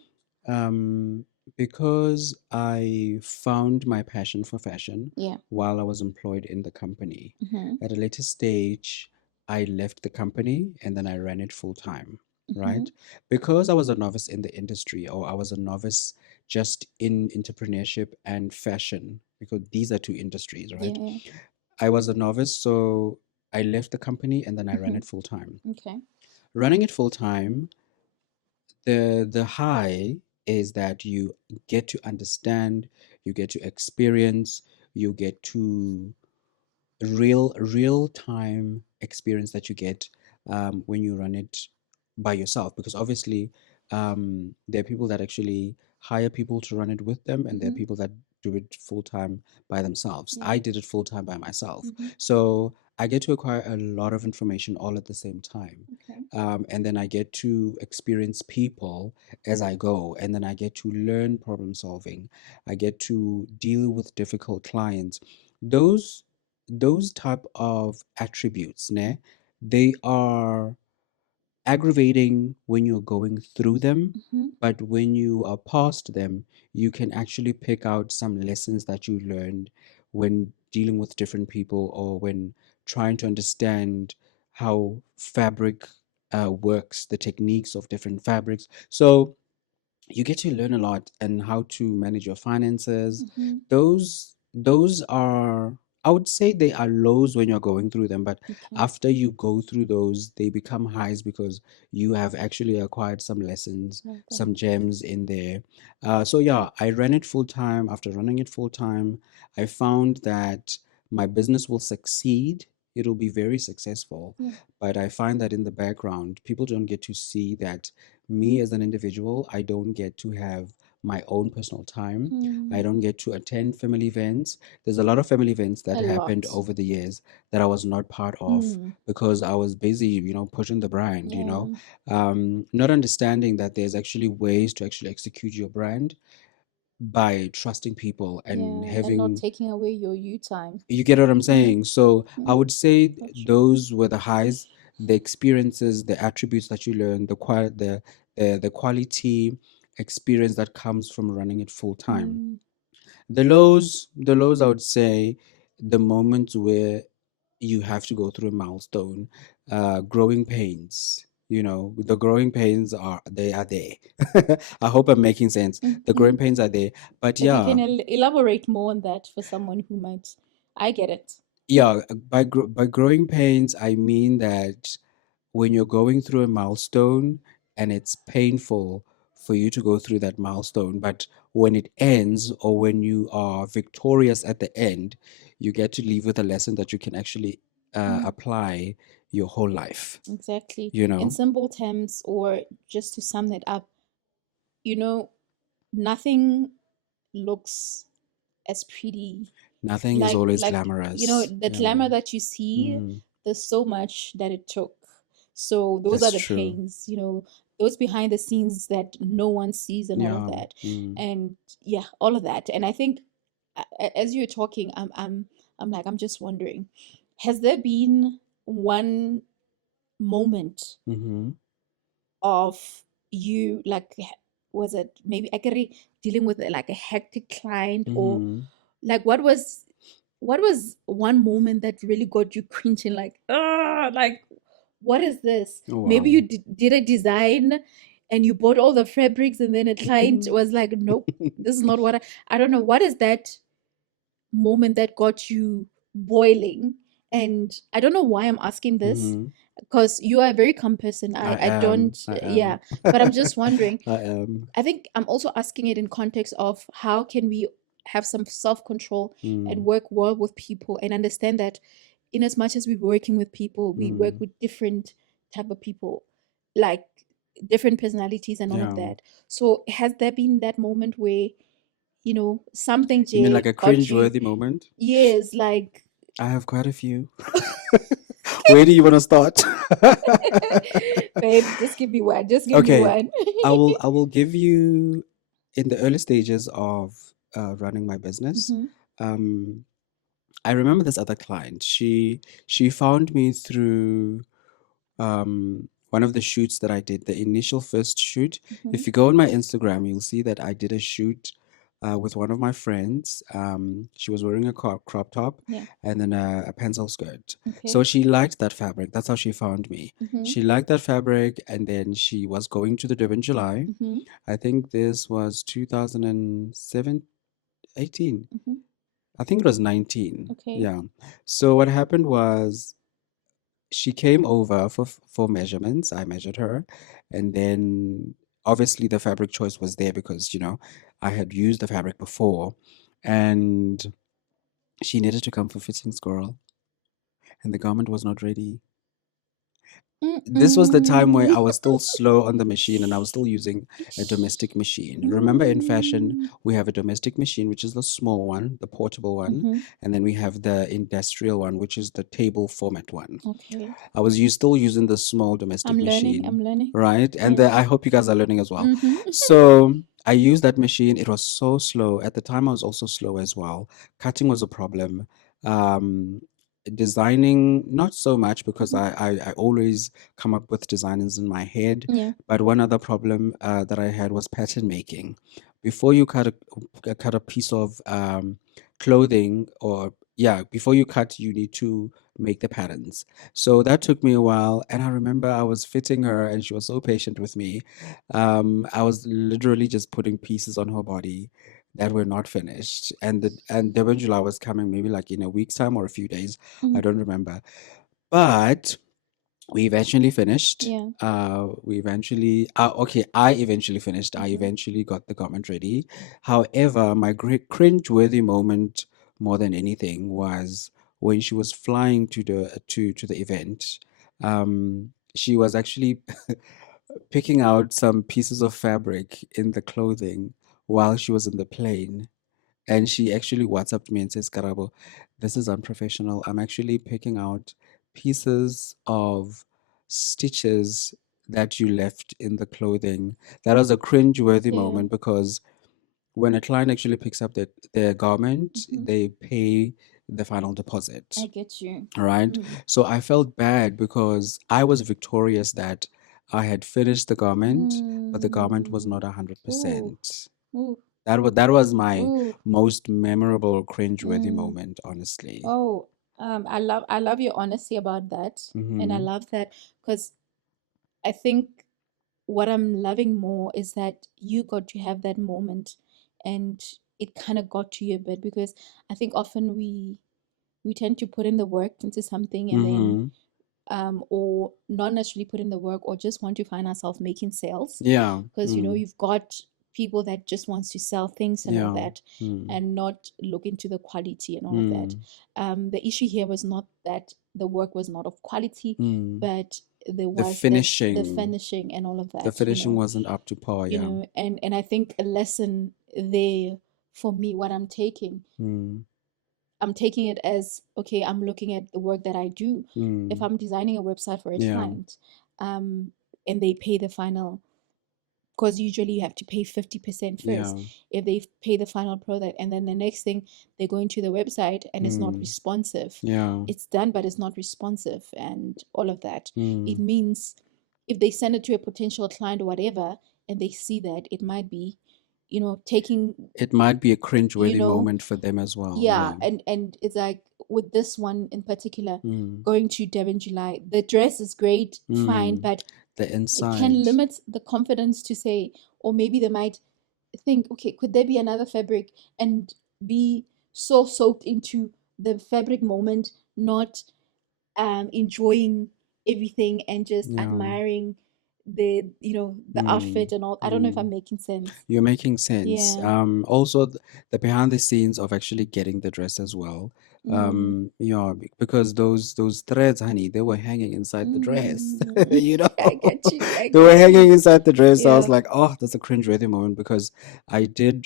Um, because I found my passion for fashion Yeah. while I was employed in the company. Mm-hmm. At a later stage, I left the company and then I ran it full time, Mm-hmm. right? Because I was a novice in the industry, or I was a novice just in entrepreneurship and fashion, because these are two industries, right? Yeah. I was a novice, so I left the company and then I ran Mm-hmm. it full time. Okay. Running it full time, the high is that you get to understand, you get to experience, you get to real time experience that you get when you run it by yourself, because obviously there are people that actually hire people to run it with them, and there are Mm-hmm. people that do it full time by themselves. Yeah. I did it full time by myself, Mm-hmm. so I get to acquire a lot of information all at the same time. Okay. And then I get to experience people as I go, and then I get to learn problem solving. I get to deal with difficult clients. Those type of attributes, ne, they are aggravating when you're going through them, Mm-hmm. but when you are past them, you can actually pick out some lessons that you learned when dealing with different people, or when trying to understand how fabric works, the techniques of different fabrics. So you get to learn a lot, and how to manage your finances. Mm-hmm. Those are, I would say, they are lows when you're going through them, but Okay. after you go through those, they become highs, because you have actually acquired some lessons, Love that. some gems in there. So yeah, I ran it full time. After running it full time, I found that my business will succeed. It'll be very successful, Yeah. but I find that in the background, people don't get to see that me as an individual, I don't get to have my own personal time. I Mm. don't get to attend family events. There's a lot of family events that A happened lot. over the years that I was not part of, Mm. because I was busy, pushing the brand, Yeah. not understanding that there's actually ways to actually execute your brand by trusting people and Yeah. And not having, taking away your you time. you get what I'm Mm-hmm. saying? So I Mm-hmm. would say That's true. those were the highs, the experiences, the attributes that you learn, the quality experience that comes from running it full time. Mm. The lows, I would say, the moments where you have to go through a milestone, growing pains. The growing pains are there. I hope I'm making sense. The Mm-hmm. growing pains are there, but If you yeah. can elaborate more on that for someone who might, I get it. Yeah, by growing pains, I mean that when you're going through a milestone and it's painful for you to go through that milestone, but when it ends, or when you are victorious at the end, you get to leave with a lesson that you can actually Mm. apply your whole life. Exactly. You In know, simple terms, or just to sum that up, you know, nothing looks as pretty, nothing is like always like glamorous. the Yeah, glamour that you see. mm, There's so much that it took. So those are that's the true. pains, those behind the scenes that no one sees, and all of Yeah, that. mm, And yeah, all of that. And I think, as you're talking, I'm like, I'm just wondering, has there been one moment mm-hmm, of you, like, was it maybe actually dealing with like a hectic client, or mm-hmm. like what was one moment that really got you cringing, like, ah, like, what is this? Oh Maybe wow. you did a design and you bought all the fabrics, and then a client was like, nope, this is not what I don't know, what is that moment that got you boiling? And I don't know why I'm asking this, Mm-hmm. because you are a very calm person. I I am. don't, I yeah, am. but I'm just wondering. I am. I think I'm also asking it in context of how can we have some self-control and Mm, work well with people, and understand that in as much as we're working with people, we work mm, with different type of people, like different personalities and all of yeah. that. So has there been that moment where, something You mean like J a got you? cringe-worthy moment? Yes, like, I have quite a few. Where do you want to start? babe, just give me one. Just give me Okay, one. I will give you, in the early stages of running my business. Hmm. Um, I remember this other client. She found me through one of the shoots that I did, the initial first shoot. Hmm. If you go on my Instagram, you'll see that I did a shoot with one of my friends. She was wearing a crop top Yeah. and then a pencil skirt. So Okay. she liked that fabric. That's how she found me. Hmm. She liked that fabric, and then she was going to the Durban July. Hmm. I think this was 2007, 18. Hmm. I think it was 19. Okay. Yeah. So what happened was, she came over for measurements. I measured her, and then obviously the fabric choice was there, because I had used the fabric before, and she needed to come for fittings, girl. and the garment was not ready. This was the time where I was still slow on the machine and I was still using a domestic machine. Remember, in fashion, we have a domestic machine, which is the small one, the portable one, and then we have the industrial one, which is the table format one. Okay. I was still using the small domestic machine. I'm learning. Right? And I hope you guys are learning as well. Mm-hmm. So I used that machine. It was so slow. At the time, I was also slow as well. Cutting was a problem. Um, Designing, not so much because I always come up with designs in my head. Yeah. But one other problem that I had was pattern making. Before you cut a piece of clothing, or before you cut, you need to make the patterns. So that took me a while, and I remember I was fitting her, and she was so patient with me. I was literally just putting pieces on her body that were not finished, and the July was coming maybe like in a week's time or a few days. I don't remember, but we eventually finished. Yeah. We eventually, I eventually finished. I eventually got the garment ready. However, my great cringe-worthy moment more than anything was when she was flying to the event. She was actually picking out some pieces of fabric in the clothing while she was in the plane. And she actually WhatsApped me and says, Karabo, this is unprofessional. I'm actually picking out pieces of stitches that you left in the clothing. That was a cringe-worthy moment because when a client actually picks up their garment, they pay the final deposit. I get you. Right? So I felt bad because I was victorious that I had finished the garment, but the garment was not 100%. That was my most memorable cringe-worthy moment, honestly. Oh, I love your honesty about that, and I love that because I think what I'm loving more is that you got to have that moment, and it kind of got to you a bit, because I think often we tend to put in the work into something, and then or not necessarily put in the work, or just want to find ourselves making sales. Yeah. Because you've got people that just wants to sell things and all that, and not look into the quality and all of that. The issue here was not that the work was not of quality, but there was the finishing and all of that. The finishing wasn't up to par. And I think a lesson there for me, what I'm taking it as, okay, I'm looking at the work that I do. If I'm designing a website for a client, and they pay the final, because usually you have to pay 50% first. If they pay the final product, and then the next thing they go into the website and it's not responsive, it's done but it's not responsive and all of that, it means if they send it to a potential client or whatever, and they see that, it might be it might be a cringe-worthy moment for them as well. And it's like, with this one in particular, going to Devon July, the dress is great, fine, but the inside, it can limit the confidence to say, or maybe they might think, okay, could there be another fabric, and be so soaked into the fabric moment, not enjoying everything and just admiring the outfit and all. I don't know if I'm making sense. You're making sense. Also the behind the scenes of actually getting the dress as well. Because those threads, honey, they were hanging inside the dress. I get you. They were hanging inside the dress. I was like, oh, that's a cringe-worthy moment, because I do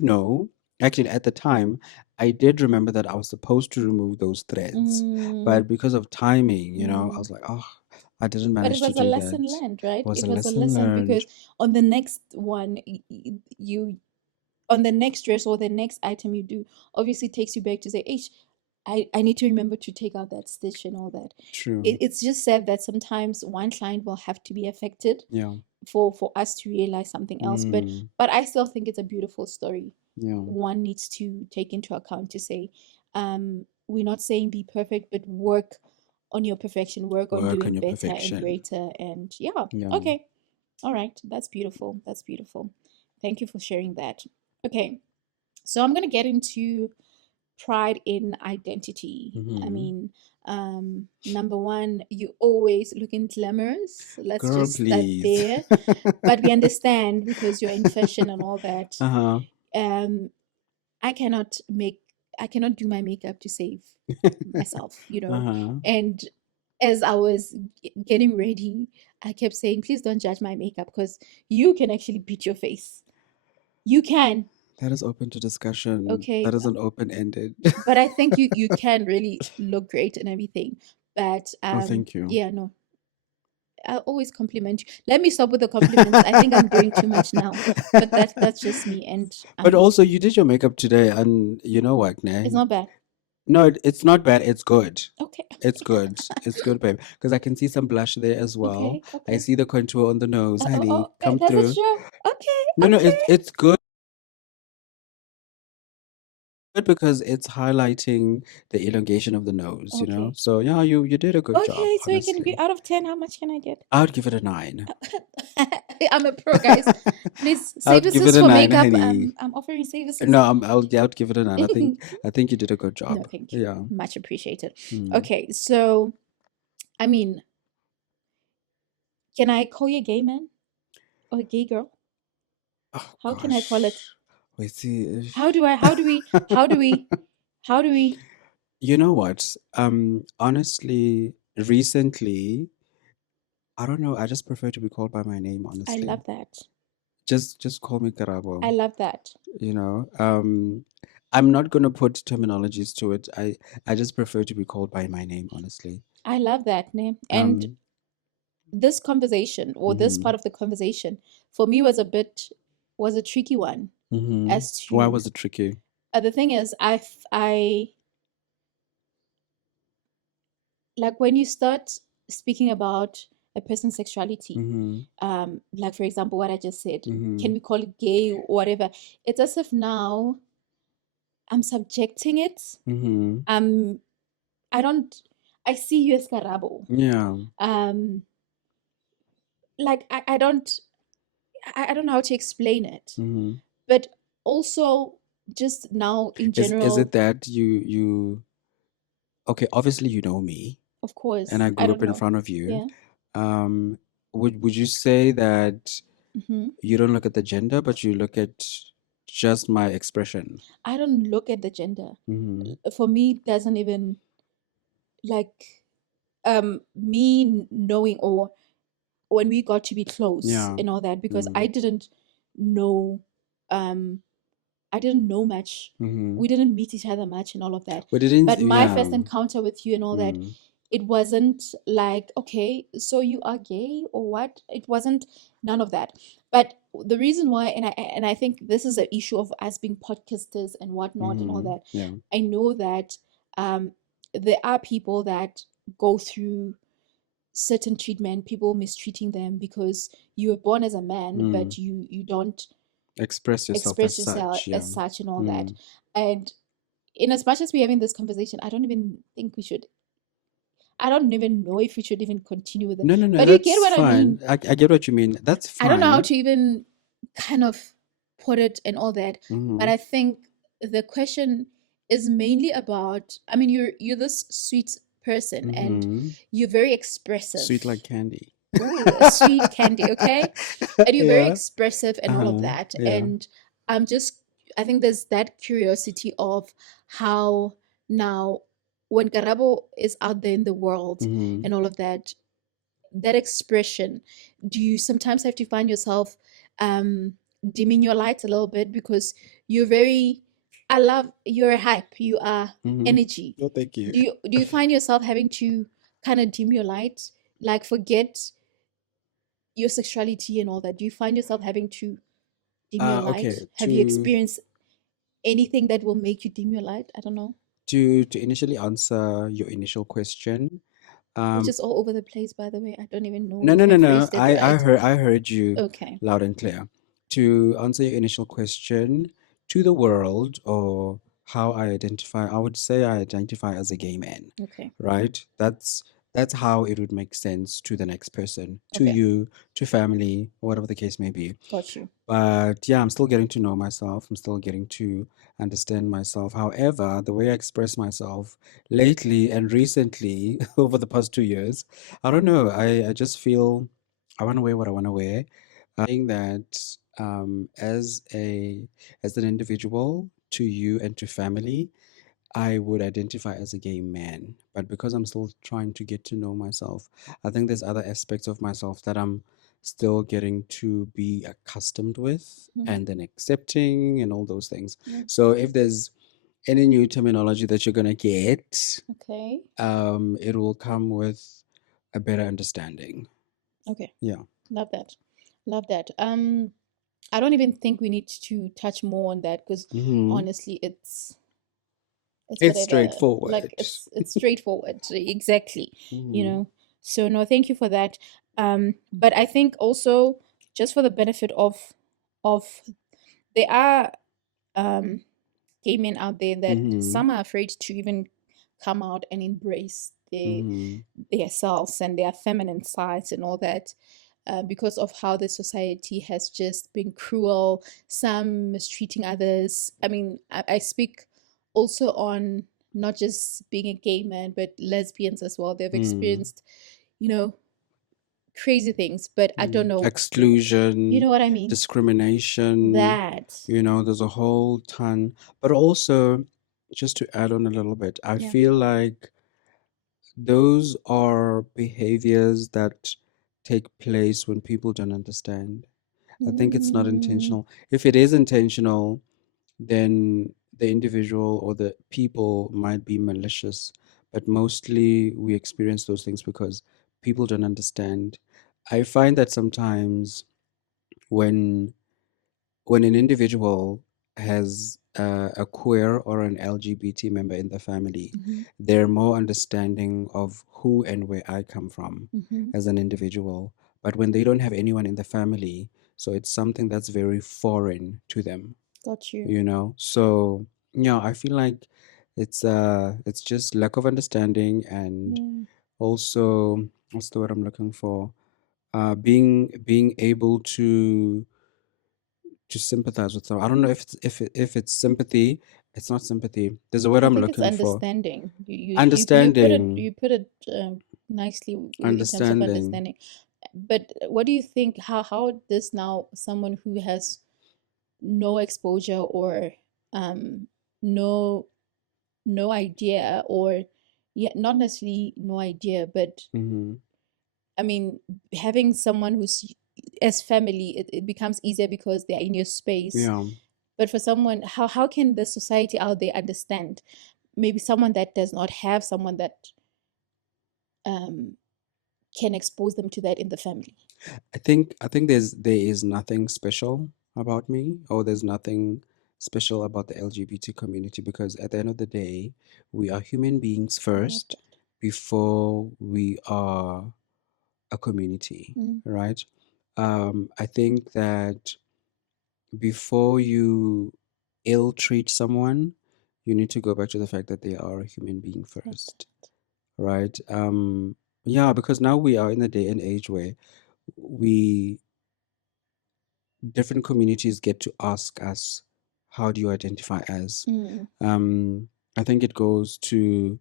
know, actually at the time, I did remember that I was supposed to remove those threads, but because of timing, I was like, oh, I didn't manage to do that. But it was a lesson learned, right? It was a lesson learned, because on the next one, on the next dress or the next item you do, obviously takes you back to say, I need to remember to take out that stitch and all that. True. It's just said that sometimes one client will have to be affected for us to realize something else. But I still think it's a beautiful story. One needs to take into account to say, we're not saying be perfect, but work on your perfection, work on doing better and greater. And okay, all right, that's beautiful. Thank you for sharing that. Okay, so I'm gonna get into pride in identity. I mean, number one, you always looking glamorous. Let's Girl, just please. start there. But we understand, because you're in fashion and all that. I cannot make I cannot do my makeup to save myself, you know. Uh-huh. And as I was getting ready, I kept saying, please don't judge my makeup because you can actually beat your face. You can. That is open to discussion. Okay. That isn't open-ended. But I think you can really look great and everything. But Oh, thank you. yeah, no. I always compliment you. Let me stop with the compliments. I think I'm doing too much now. But that's just me. And But also, you did your makeup today, and you know what, it's Nay? not bad. No, it's not bad. It's good. Okay. It's good. It's good, babe. Because I can see some blush there as well. Okay. I Okay. see the contour on the nose, honey. Come Does it through. show? Okay. No, no, Okay. it's good because it's highlighting the elongation of the nose, you know? Okay. So yeah, you did a good job, Okay. So it can be honestly. out of 10. How much can I get? I would give it a 9. I'm a pro, guys. Please, I would give it services a for 9, makeup. honey. I'm offering services. No, I would give it a 9. I think you did a good No, job. thank you. Yeah. Much appreciated. Mm. Okay, so I mean, can I call you a gay man or a gay girl? Oh How can I call it? gosh. Wait, see. How do we? You know what? Honestly, recently, I don't know, I just prefer to be called by my name, I honestly. love that. Just call me I Karabo, love that. you know. I'm not gonna put terminologies to it. I just prefer to be called by my name, honestly. I love that name. And Um, this conversation or this mm-hmm, part of the conversation for me was a tricky one mm-hmm. as Why to was it tricky? the thing is I like when you start speaking about a person's sexuality, Mm-hmm, like for example what I just said, mm-hmm, can we call it gay or whatever? It's as if now I'm subjecting it. mm-hmm. um I don't I see you as Karabo. Yeah. um like I don't know how to explain it, Mm-hmm. but also just now in Is it general. that okay, obviously you know me Of and course, I I grew up don't in know. front of you. Yeah. Um, would you say that Hmm. you don't look at the gender, but you look at just my expression? I don't look at the gender. Mm-hmm. For me it doesn't even like me knowing or when we got to be close Yeah. and all that, because Mm-hmm. know um I didn't know much. Mm-hmm. We didn't meet each other much and all of that. We didn't, But my yeah. first encounter with you and all that, Mm, it wasn't like, okay, so you are gay or what? It wasn't none of that. But the reason why, and I think this is an issue of us being podcasters and whatnot and all mm-hmm. that. Yeah. I know that there are people that go through certain treatment, people mistreating them because you were born as a man, Mm. but you don't Express yourself express as yourself such. Yeah. as such and all that. Mm. And in as much as we're having this conversation, I don't even think we should. I don't even know if we should even continue with it. No, no, no, But you get that's what I fine. mean. I get what you mean. That's I don't know how fine. to even kind of put it and all that. But Mm-hmm. I think the question is mainly about. I mean, you're this sweet person and Mm-hmm. you're very Sweet like expressive. candy. Ooh, a sweet candy, okay? And you're very Yeah. expressive and all of Uh-huh. that. Yeah. And I'm just, I think there's that curiosity of how now, when Karabo is out there in the world Mm-hmm. and all of that, that expression, do you sometimes have to find yourself um, dimming your lights a little bit because you're very, I love, you're hype, you are Mm-hmm. energy. Oh, thank you. Do you find yourself having to kind of dim your light, like forget your sexuality and all that? Do you find yourself having to dim your Okay. light? Have you experienced anything that will make you dim your light? I don't know. To initially answer your initial question, Which um, is all over the place, by the way. I don't even know no, if no, I no, no. phrased it right. I heard you Okay. loud and clear. To answer your initial question, to the world or how I identify, I would say I identify as a gay man, Okay. right? That's how it would make sense to the next person, to Okay. you, to family, whatever the case may be. Got you. But yeah, I'm still getting to know myself. I'm still getting to understand myself. However, the way I express myself lately and recently over the past 2 years, I don't know. I just feel I want to wear what I want to wear. Saying that as an individual to you and to family, I would identify as a gay man, but because I'm still trying to get to know myself, I think there's other aspects of myself that I'm still getting to be accustomed with and then accepting and all those things. Yeah. So if there's any new terminology that you're gonna get, Okay. it will come with a better understanding. Okay. Yeah. Love that. Love that. I don't even think we need to touch more on that because Hmm. honestly, it's It's whatever. Like straightforward. it's straightforward. Exactly. You Hmm. know. So no, thank you for that. But I think also just for the benefit of there are um gay men out there that Hmm. some are afraid to even come out and embrace Hmm. their selves and their feminine sides and all that, because of how the society has just been cruel, some mistreating others. I mean, I speak also on not just being a gay man, but lesbians as well. They've Hmm. experienced, you know, crazy things, but I don't know. You Exclusion, know what I mean? discrimination, That. there's a whole ton. But also, just to add on a little bit, I Yeah. feel like those are behaviors that take place when people don't understand. I think it's not Mm, intentional. If it is intentional, then the individual or the people might be malicious. But mostly we experience those things because people don't understand. I find that sometimes when an individual has a queer or an LGBT member in the family, mhm, they're more understanding of who and where I come from mhm. as an individual. But when they don't have anyone in the family, so it's something that's very foreign to them, Got you. you know. So yeah, I feel like it's just lack of understanding, and Yeah. also what's the word I'm looking for? Being able to sympathize with someone. I don't know if it's sympathy. It's not sympathy. There's a word I I'm think it's looking for. understanding. Understanding. You put it nicely in terms of Understanding. understanding. But what do you think? How does now someone who has no exposure or um no no idea, or yeah, not necessarily no idea, but Hmm. I mean, having someone who's as family, it becomes easier because they're in your space. Yeah. But for someone, how can the society out there understand? Maybe someone that does not have someone that um, can expose them to that in the family. I think there is nothing special about me, or there's nothing special about the LGBT community, because at the end of the day, we are human beings I love first that. before we are a community, Mm, right? I think that before you ill treat someone, you need to go back to the fact that they are a human being love first, that. right? Yeah, because now we are in a day and age where we different communities get to ask us, how do you identify as? Mm, Um, I think it goes to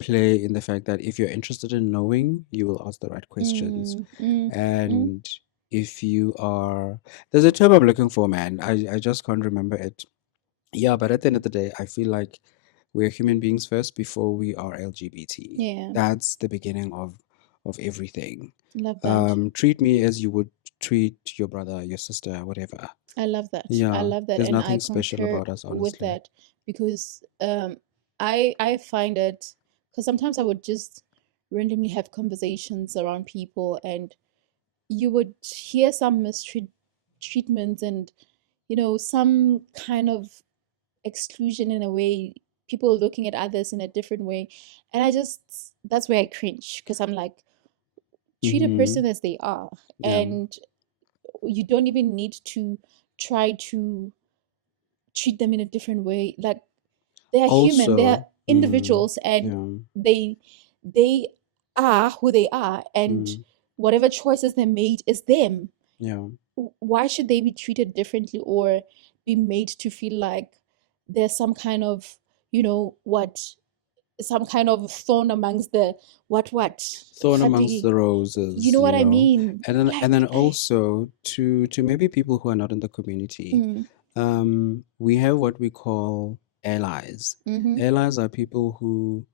play in the fact that if you're interested in knowing, you will ask the right questions. mm, mm, mm. And if you are, there's a term I'm looking for, man. I just can't remember it. Yeah, but at the end of the day, I feel like we're human beings first before we are LGBT. Yeah, That's the beginning of everything. love that. Treat me as you would treat your brother, your sister, whatever. I love that. I Yeah, love that, there's and I nothing special concur about us, with honestly. that because I find it because sometimes I would just randomly have conversations around people, and you would hear some mistreat treatments and some kind of exclusion in a way, people looking at others in a different way, and I just that's where I cringe because I'm like, treat a Mm-hmm. person as they are, Yeah. and you don't even need to try to treat them in a different way. Like, they are human, they are Also, individuals, and yeah, they they are who they are, and mm, whatever choices they made is them. yeah. Why should they be treated differently or be made to feel like there's some kind of, what, some kind of thorn amongst the what Thorn amongst Khati, the you roses, know what I mean? and then Like, also to maybe people who are not in the community, mm, we have what we call allies. Mm-hmm. Allies are people who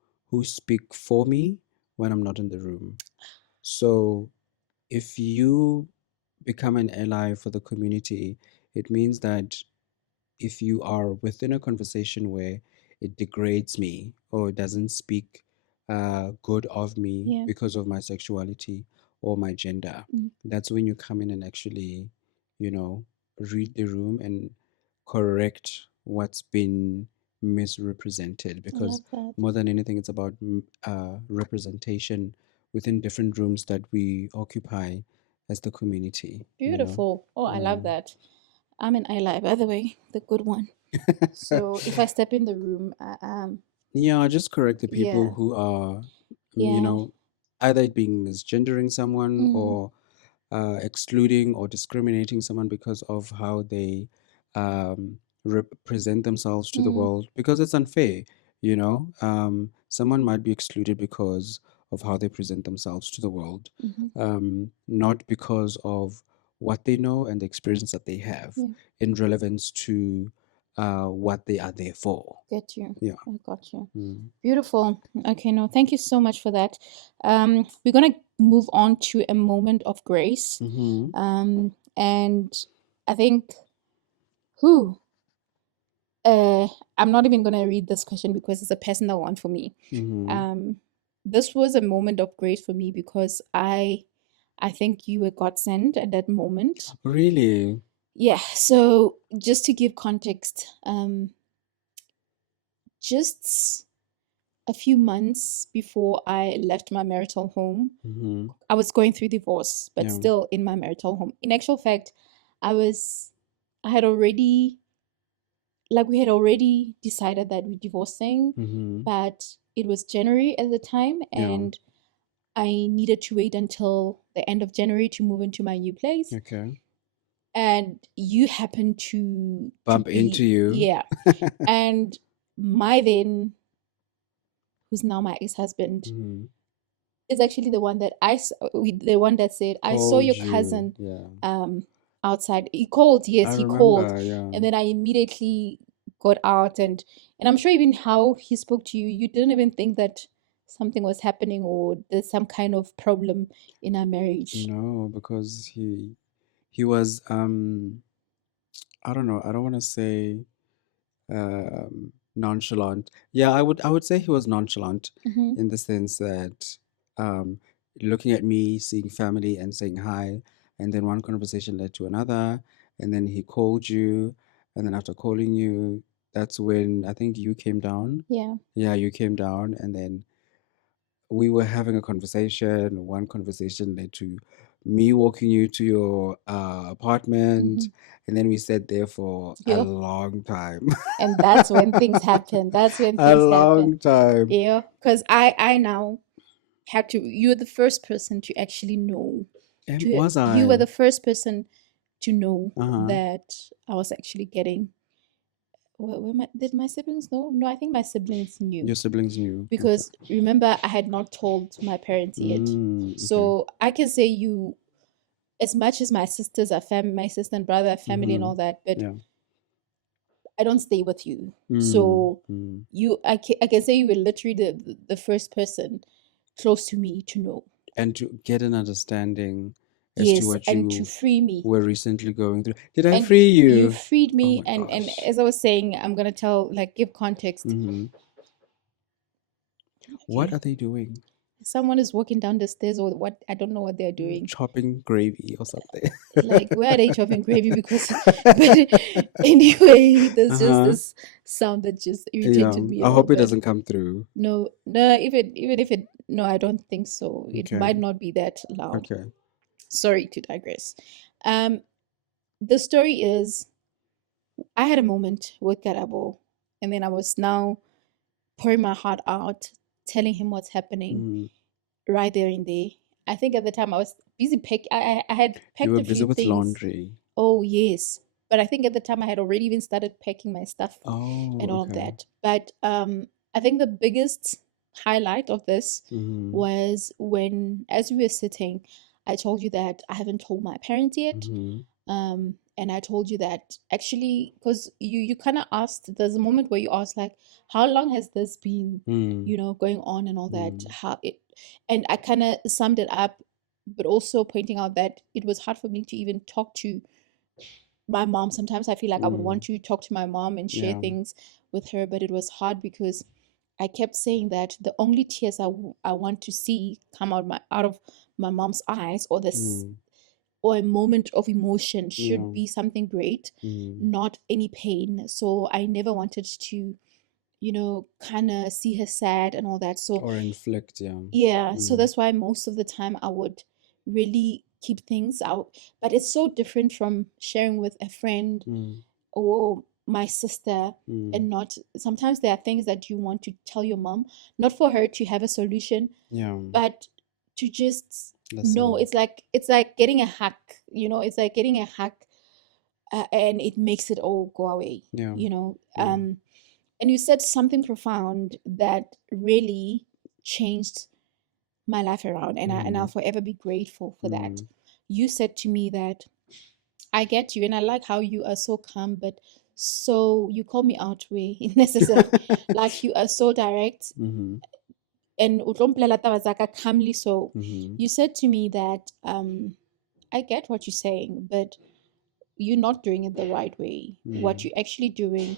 speak for me when I'm not in the room. So if you become an ally for the community, it means that if you are within a conversation where it degrades me or it doesn't speak good of me Yeah. because of my sexuality or my gender, Mm. that's when you come in and actually, you know, read the room and correct what's been misrepresented. I love Because that. more than anything, it's about representation within different rooms that we occupy as the community, you know. Beautiful. Oh, I love Mm. that. I'm an ally, by the way, the good one. So if I step in the room, Yeah, just correct the people yeah, who are, you yeah, know, either being misgendering someone mm, or excluding or discriminating someone because of how they represent themselves to the mm, world, because it's unfair, you know. Someone might be excluded because of how they present themselves to the world, mm-hmm, not because of what they know and the experience that they have yeah, in relevance to what they are there for. get you. Yeah. I got you. Mm. Beautiful. Okay, no, thank you so much for that. We're gonna move on to a moment of grace. Mm-hmm. And I think who uh I'm not even gonna read this question because it's a personal one for me. Mm-hmm. Um, this was a moment of grace for me because I think you were God sent at that moment. Really? Yeah, so just to give context, just a few months before I left my marital home, Mm-hmm. I was going through divorce, but Yeah. still in my marital home. In actual fact, I was, I had already, like, we had already decided that we're divorcing, Mm-hmm. but it was January at the time, Yeah. and I needed to wait until the end of January to move into my new place. Okay. And you happened to Bump into be, you. yeah. And my then, who's now my ex-husband, Mm-hmm. is actually the one that the one that said, I saw Called your you. cousin Yeah. um outside. He called, I yes, he called. remember. Yeah. And then I immediately got out, and I'm sure even how he spoke to you, you didn't even think that something was happening or there's some kind of problem in our marriage. No, because he was I don't know. I don't want to say nonchalant. Yeah, I would say he was nonchalant Mm-hmm. in the sense that um looking at me, seeing family and saying hi, and then one conversation led to another, and then he called you, and then after calling you, that's when I think you came down. Yeah. Yeah, you came down, and then we were having a conversation. One conversation led to me walking you to your Mm-hmm. apartment, and then we sat there for a Yeah. long time. And that's when things happen. That's when A things happen. long time. Yeah. Because I now had to, you're the first person to actually know, And to was you were I? the first person to know Uh-huh. that I was actually getting, did my siblings know? No, I think my siblings knew Your siblings knew. Okay. because remember I had not told my parents yet. Okay. So I can say you, as much as my sisters are family, my sister and brother are family and Mm-hmm. all that, but Yeah. I don't stay with you. Mm. So Mm. I can say you were literally the first person close to me to know. And to get an understanding as to Yes, what and to you free me. were recently going through. Did I And free you you? freed Oh me, my and gosh. as I was saying, I'm gonna tell, like, give context. Mm-hmm. What Okay. are they doing? Someone is walking down the stairs, or what, I don't know what they're doing. Chopping gravy or something. Like, where are they chopping gravy? Because but anyway, there's just Uh-huh. this sound that just Yeah. irritated me a I little hope it bit. doesn't come through. No, no, even if it, no, I don't think so. It Okay. might not be that loud. Okay. Sorry to digress. Um, the story is, I had a moment with Karabo, and then I was now pouring my heart out, telling him what's happening Mm. right there and there. I think at the time I was busy I had You packed were a busy few with things. laundry. Oh yes, but I think at the time I had already even started packing my stuff Oh, and all of okay. that. But I think the biggest highlight of this Mm-hmm. was when, as we were sitting, I told you that I haven't told my parents yet. Mm-hmm. and I told you that actually, because you kind of asked, there's a moment where you asked like, how long has this been, going on and all that, how it, and I kind of summed it up, but also pointing out that it was hard for me to even talk to my mom. Sometimes I feel like I would want to talk to my mom and share things with her, but it was hard because I kept saying that the only tears I want to see come out of my mom's eyes, or this or a moment of emotion, should be something great, not any pain. So I never wanted to, kind of see her sad and all that. So, or inflict, so that's why most of the time I would really keep things out. But it's so different from sharing with a friend or my sister, and not, sometimes there are things that you want to tell your mom, not for her to have a solution, but to just know. It's like getting a hug, it's like getting a hug, and it makes it all go away, and you said something profound that really changed my life around, and I'll forever be grateful for that. You said to me that, I get you, and I like how you are so calm, but so you call me out way necessary. Like, you are so direct, and o tlo mpolela taba tsa ka calmly. So you said to me that, I get what you're saying, but you're not doing it the right way. What you're actually doing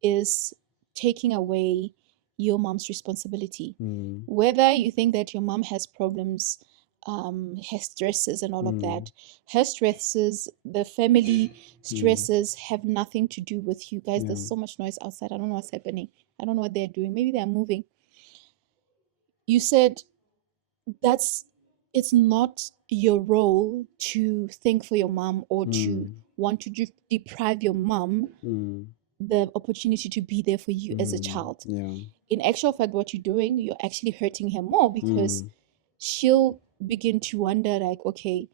is taking away your mom's responsibility. Whether you think that your mom has problems, her stresses and all of that, her stresses, the family stresses, have nothing to do with you guys. There's so much noise outside. I don't know what's happening. I don't know what they're doing. Maybe they're moving. You said it's not your role to think for your mom, or to want to deprive your mom the opportunity to be there for you as a child. In actual fact, what you're doing, you're actually hurting her more, because she'll begin to wonder like, okay,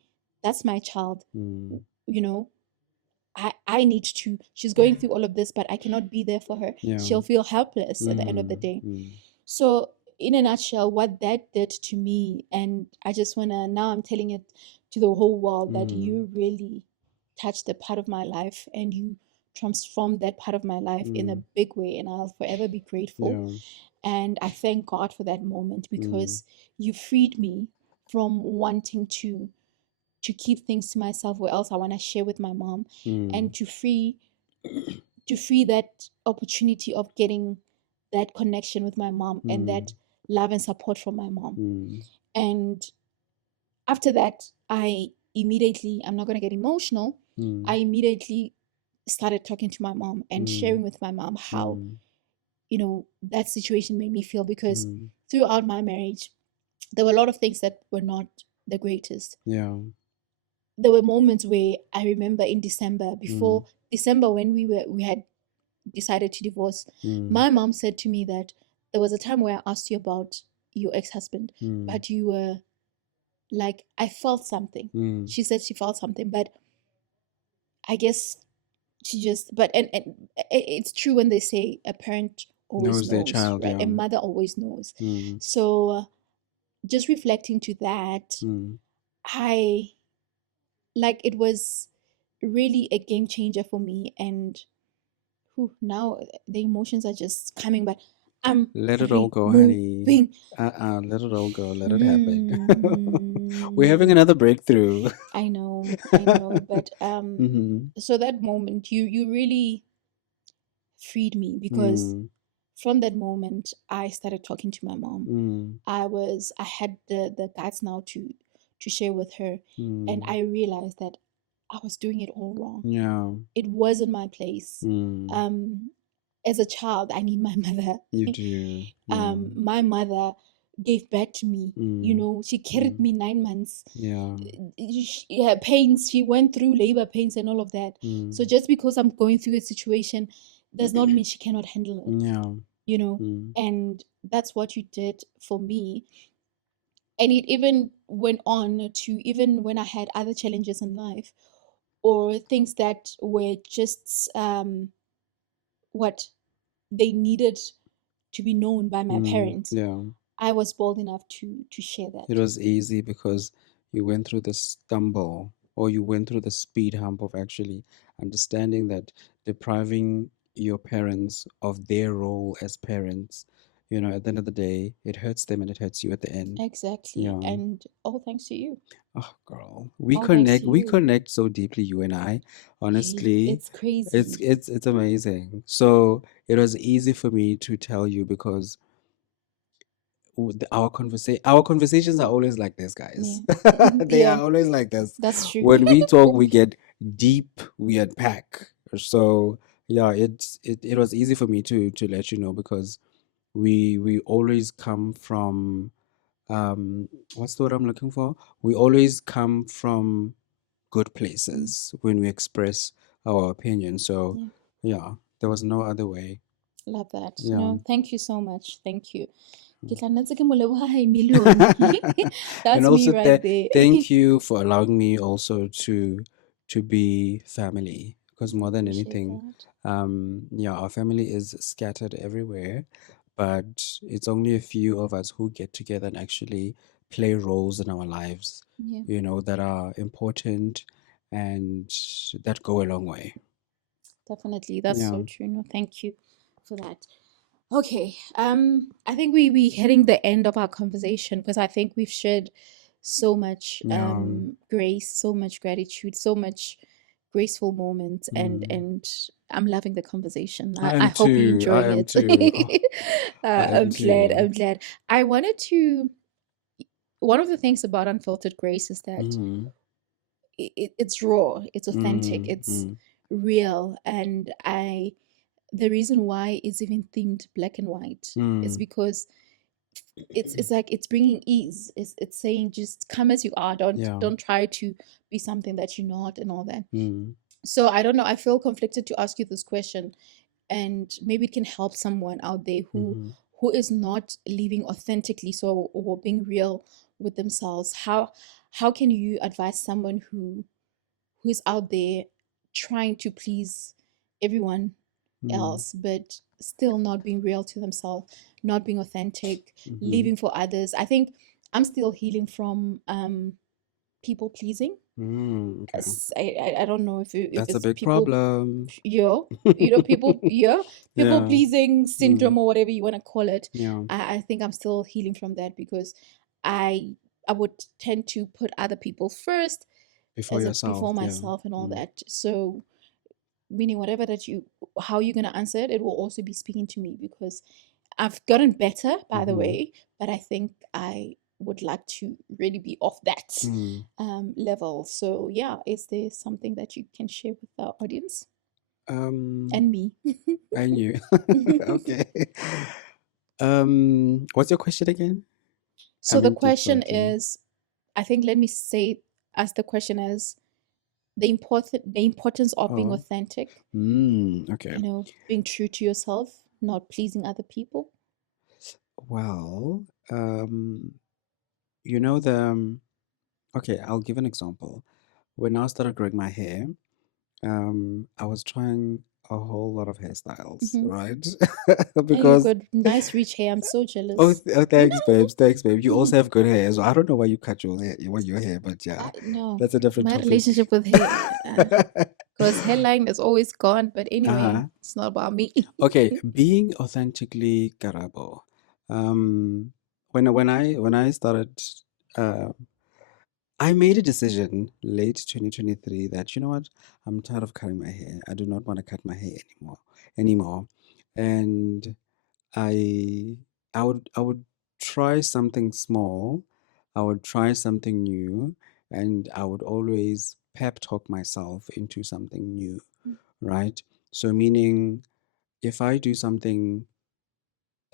that's my child, I need to, she's going through all of this, but I cannot be there for her. She'll feel helpless at the end of the day. So in a nutshell, what that did to me, and I just want to, now I'm telling it to the whole world, that you really touched a part of my life, and you transformed that part of my life in a big way, and I'll forever be grateful. And I thank God for that moment, because you freed me from wanting to keep things to myself, or else I want to share with my mom, and to free that opportunity of getting that connection with my mom, and that love and support from my mom. And after that, I immediately, I'm not going to get emotional, I immediately started talking to my mom and sharing with my mom how, that situation made me feel, because throughout my marriage, there were a lot of things that were not the greatest. There were moments where I remember in December, before December, when we had decided to divorce, my mom said to me that there was a time where I asked you about your ex-husband, but you were like, I felt something. She said she felt something, but I guess she just, but and it's true when they say a parent always knows their knows, child, right? A mother always knows. So just reflecting to that, I, like, it was really a game changer for me. And now the emotions are just coming back. I'm let it all go, honey. removing. Let it all go. Let it happen. We're having another breakthrough. I know, but so that moment, you really freed me, because from that moment I started talking to my mom. I had the guts now to share with her, and I realized that I was doing it all wrong. It wasn't my place. As a child, I need my mother. You do. My mother gave birth to me. She carried me 9 months. Her pains, she went through labor pains and all of that. So just because I'm going through a situation does not mean she cannot handle it. And that's what you did for me. And it even went on to, even when I had other challenges in life, or things that were just what they needed to be known by my parents. I was bold enough to share that. It was easy because you went through the stumble or you went through the speed hump of actually understanding that depriving your parents of their role as parents, at the end of the day, it hurts them and it hurts you at the end. Exactly. Yeah. And all thanks to you. Oh, girl, we All thanks connect. to We you. connect so deeply, you and I. Hey, Honestly, it's it's crazy. it's it's amazing. So it was easy for me to tell you because our conversations are always like this, Yeah. guys. They Yeah, are always like this. that's true. When we talk, we get deep, we unpack. So yeah, it was easy for me to let you know because we always come from what's the word I'm looking for? We always come from good Mm, places when we express our opinion. So yeah, yeah, there was no other way. love that. Yeah. No, thank you so much. Thank you. Ke tla nna ntse ke mo leboha a million. And That's me also right there. thank you for allowing me also to be family because I more than appreciate anything, that. yeah, our family is scattered everywhere, but it's only a few of us who get together and actually play roles in our lives, Yeah, that are important and that go a long way. definitely. That's Yeah. so true. No, thank you for that. Okay. I think we hitting the end of our conversation because I think we've shared so much Yeah. grace, so much gratitude, so much graceful moments, and Mm. and I'm loving the conversation. I I am hope you're too. I enjoying am it. too. Oh, I am I'm glad. too. I'm glad. I wanted to. One of the things about Unfiltered Grace is that Mm. it's raw, it's authentic, Mm. it's Mm. real, and I. The reason why it's even themed black and white is Mm. because it's like it's bringing ease. It's saying just come as you are. Don't Yeah. don't try to be something that you're not and all that. Mm. So I don't know. I feel conflicted to ask you this question, and maybe it can help someone out there Mm-hmm. who is not living authentically, so or being real with themselves. How can you advise someone who is out there trying to please everyone Mm. else, but still not being real to themselves, not being authentic, Mm-hmm. living for others? I think I'm still healing from people pleasing. Mm. Okay. I don't know if That's a it's big people, problem. yeah, people, yeah, people Yeah. pleasing Mm. syndrome or whatever you want to call it. Yeah. I think I'm still healing from that because I I would tend to put other people first Before as a yourself. before Yeah. myself and all Mm. that. So meaning whatever that you how you're gonna answer it, it will also be speaking to me because I've gotten better, by the Mm-hmm. way, but I think I would like to really be off that Mm. level. So yeah, is there something that you can share with our audience Um. and me? I knew. Okay. What's your question again? So I'm the in deep question thought. Yeah. is, I think let me say as the question is the importance of being Oh. authentic, Okay. being true to yourself, not pleasing other people. Well, you know the. Okay, I'll give an example. When I started growing my hair, I was trying a whole lot of hairstyles, Hmm. right? Hey, you Because got nice rich hair. I'm so oh, jealous. thanks, babes, thanks, babe. You also have good hair, so I don't know why you cut your hair, but yeah, No, that's a different my topic. relationship with hair, because hairline is always gone. But anyway, Uh-huh. it's not about me. Okay, being authentically Karabo. When I started, uh, I made a decision late 2023 that you know what, I'm tired of cutting my hair. I do not want to cut my hair anymore, and I I would try something small. I would try something new, and I would always pep talk myself into something new, right? So meaning if I do something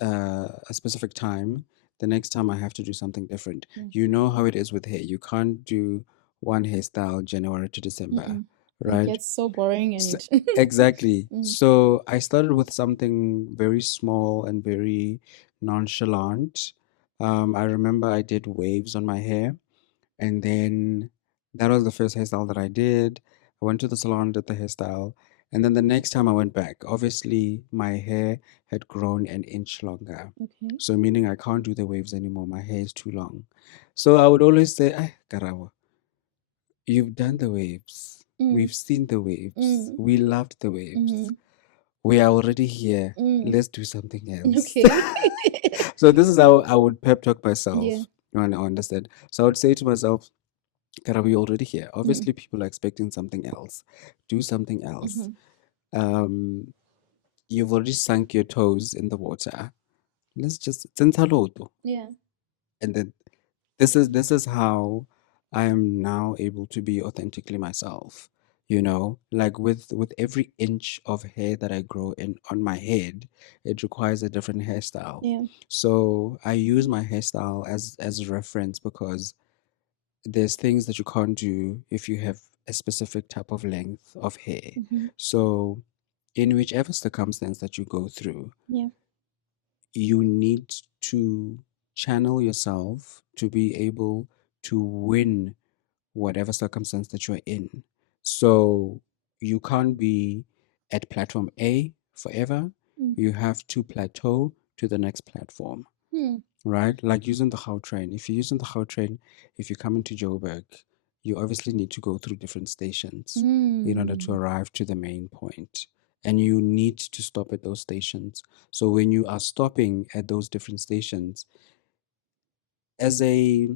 a specific time, the next time I have to do something different. Yeah. You know how it is with hair. You can't do one hairstyle January to December, Mm-mm. It right? gets so boring So, and exactly. mm, So I started with something very small and very nonchalant. I remember I did waves on my hair, and then that was the first hairstyle that I did. I went to the salon, did the hairstyle, and then the next time I went back, obviously my hair had grown an inch longer. okay. So meaning I can't do the waves anymore. My hair is too long. So I would always say, "Ay, Karawa, You've done the waves. Mm, We've seen the waves. mm, We loved the waves. mm, We are already here. mm. Let's do something else. Okay. So this is how I would pep talk Yeah. myself when I understand. So I would say to myself, Karabo, we're already here. Mm, Obviously, people are expecting something else. Do something else. mm-hmm. Um, you've already sunk your toes in the water. Let's just tsentsaloto. Yeah. And then this is how I am now able to be authentically myself. Like with every inch of hair that I grow in on my head, it requires a different hairstyle. Yeah. So I use my hairstyle as a reference because there's things that you can't do if you have a specific type of length of hair. Mm-hmm. So in whichever circumstance that you go through, Yeah. you need to channel yourself to be able to win whatever circumstance that you're in. So you can't be at platform A forever. Mm. You have to plateau to the next platform, Mm. right? Like using the Gau train. If you're using the Gau train, if you come into Joburg, you obviously need to go through different stations in order to Mm. arrive to the main point. And you need to stop at those stations. So when you are stopping at those different stations, as a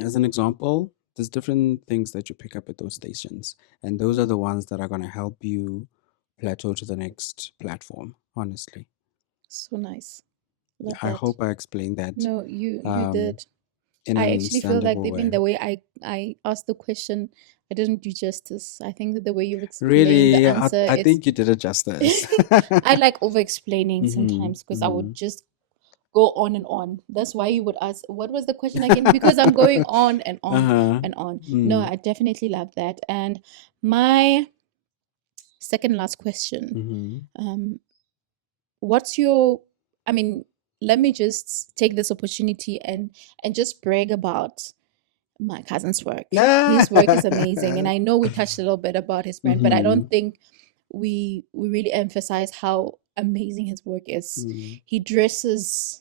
as an example, there's different things that you pick up at those stations, and those are the ones that are going to help you plateau to the next platform, honestly. So nice. Love I that. hope I explained that No, you um, did. in an I actually feel like understandable even way. the way I asked the question, I didn't do justice. I think that the way you've explained the Really, I, answer, I it's think you did it justice. I like over explaining Mm-hmm, sometimes because I mm-hmm. would just go on and on. That's why you would ask, what was the question again? Because I'm going on and on Uh-huh. and on. No, Mm. I definitely love that. And my second last question, Mm-hmm. um, what's your, I mean, let me just take this opportunity and just brag about my cousin's work. His work is amazing, and I know we touched a little bit about his brand, but I Mm-hmm. don't think we really emphasize how amazing his work is. He dresses.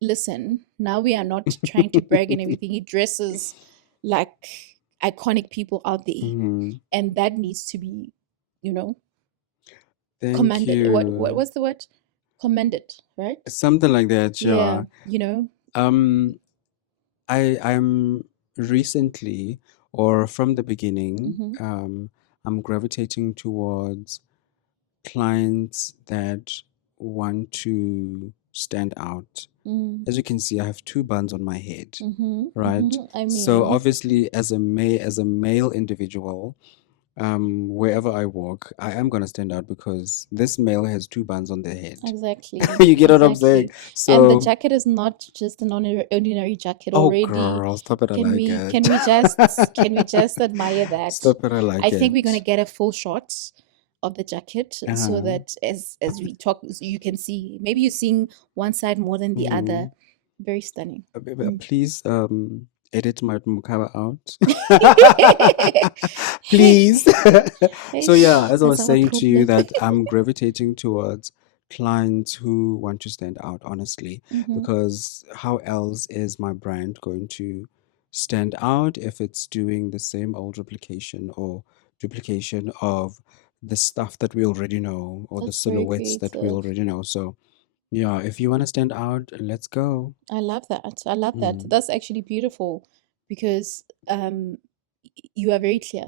Listen, now we are not trying to brag and everything. He dresses like iconic people out there, Mm-hmm. and that needs to be, you know, Thank commended. What you. was the word? Commended, right? Something like that, Yeah, yeah. you know. Um, I'm recently, or from the beginning, Mm-hmm. I'm gravitating towards clients that want to stand out. Mm. As you can see, I have two buns on my head, Mm-hmm. right? Mm-hmm. I So mean, obviously, as a male individual, wherever I walk, I am gonna stand out because this male has two buns on their head. exactly, You get what I'm saying? exactly. And the So, jacket is not just an ordinary jacket oh already. girl, stop it! I Can like we it. can we just can we just admire that? Stop it! I I like think we're gonna it. get a full shot of the jacket so Uh-huh. that as we talk, you can see. Maybe you're seeing one side more than the Mm-hmm. other. Very stunning. Mm. Please edit my mukaba out. Hey, Please. So yeah, ish, as I that's was our saying to you problem. that I'm gravitating towards clients who want to stand out, honestly, Mm-hmm. because how else is my brand going to stand out if it's doing the same old replication or duplication of the stuff that we already know or the That's very silhouettes that we creative. already know. So yeah, if you want to stand out, let's go. I love that. I love that. Mm. That's actually beautiful because you are very clear.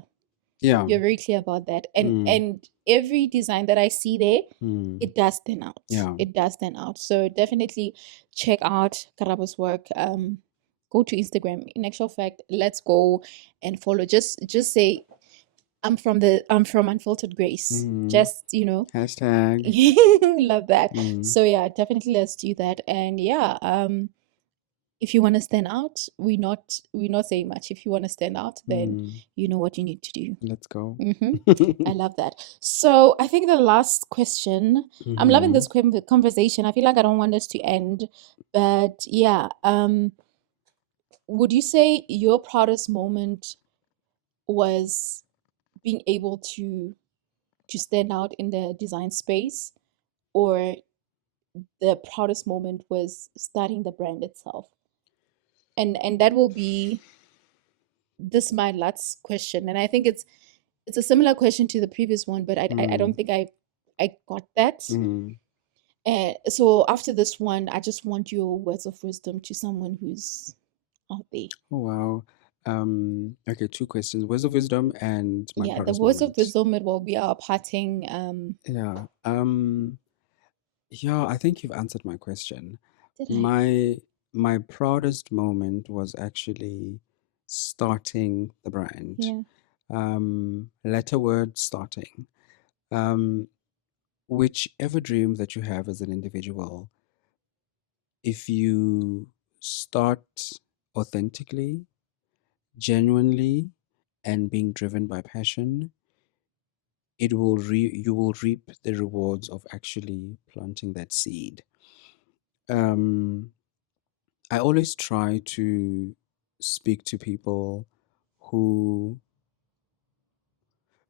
Yeah. You're very clear about that. And Mm. and every design that I see there, Mm. it does stand out. Yeah. It does stand out. So definitely check out Karabo's work. Go to Instagram. In actual fact, let's go and follow. Just say I'm from Unfiltered Grace. Mm. Just, you know, Hashtag. love that. Mm. So yeah, definitely let's do that. And yeah, if you want to stand out, we're not saying much. If you want to stand out, then Mm. you know what you need to do. Let's go. Hmm. I love that. So I think the last question, I'm loving Mm-hmm. this conversation. I feel like I don't want us to end, but yeah, would you say your proudest moment was being able to stand out in the design space, or the proudest moment was starting the brand itself? And that will be this my last question, and I think it's a similar question to the previous one, but I don't Mm, think I got that. mm. And so after this one, I just want your words of wisdom to someone who's out there. Oh wow. Okay, two questions. Words of wisdom and my Yeah, the proudest words of moment. wisdom, it will be our parting. Yeah. Yeah, I think you've answered my question. Did I? My my proudest moment was actually starting the brand. Yeah. Letter word starting. Um, whichever dream that you have as an individual, if you start authentically, genuinely, and being driven by passion, you will reap the rewards of actually planting that seed. Um, I always try to speak to people who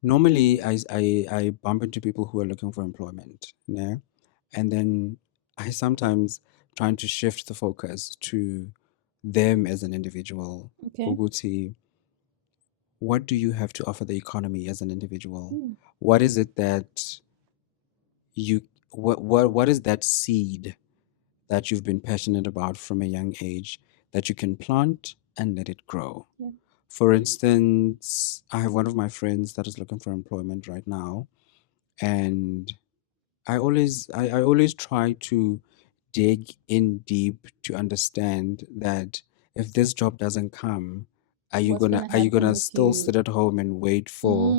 normally I bump into people who are looking for employment, yeah, and then I sometimes trying to shift the focus to them as an individual. Okay. Uguti, what do you have to offer the economy as an individual? Mm. What is it that you what is that seed that you've been passionate about from a young age that you can plant and let it grow? Yeah. For instance, I have one of my friends that is looking for employment right now, and I always try to dig in deep to understand that if this job doesn't come, What's gonna are you happen gonna with still you? sit at home and wait for,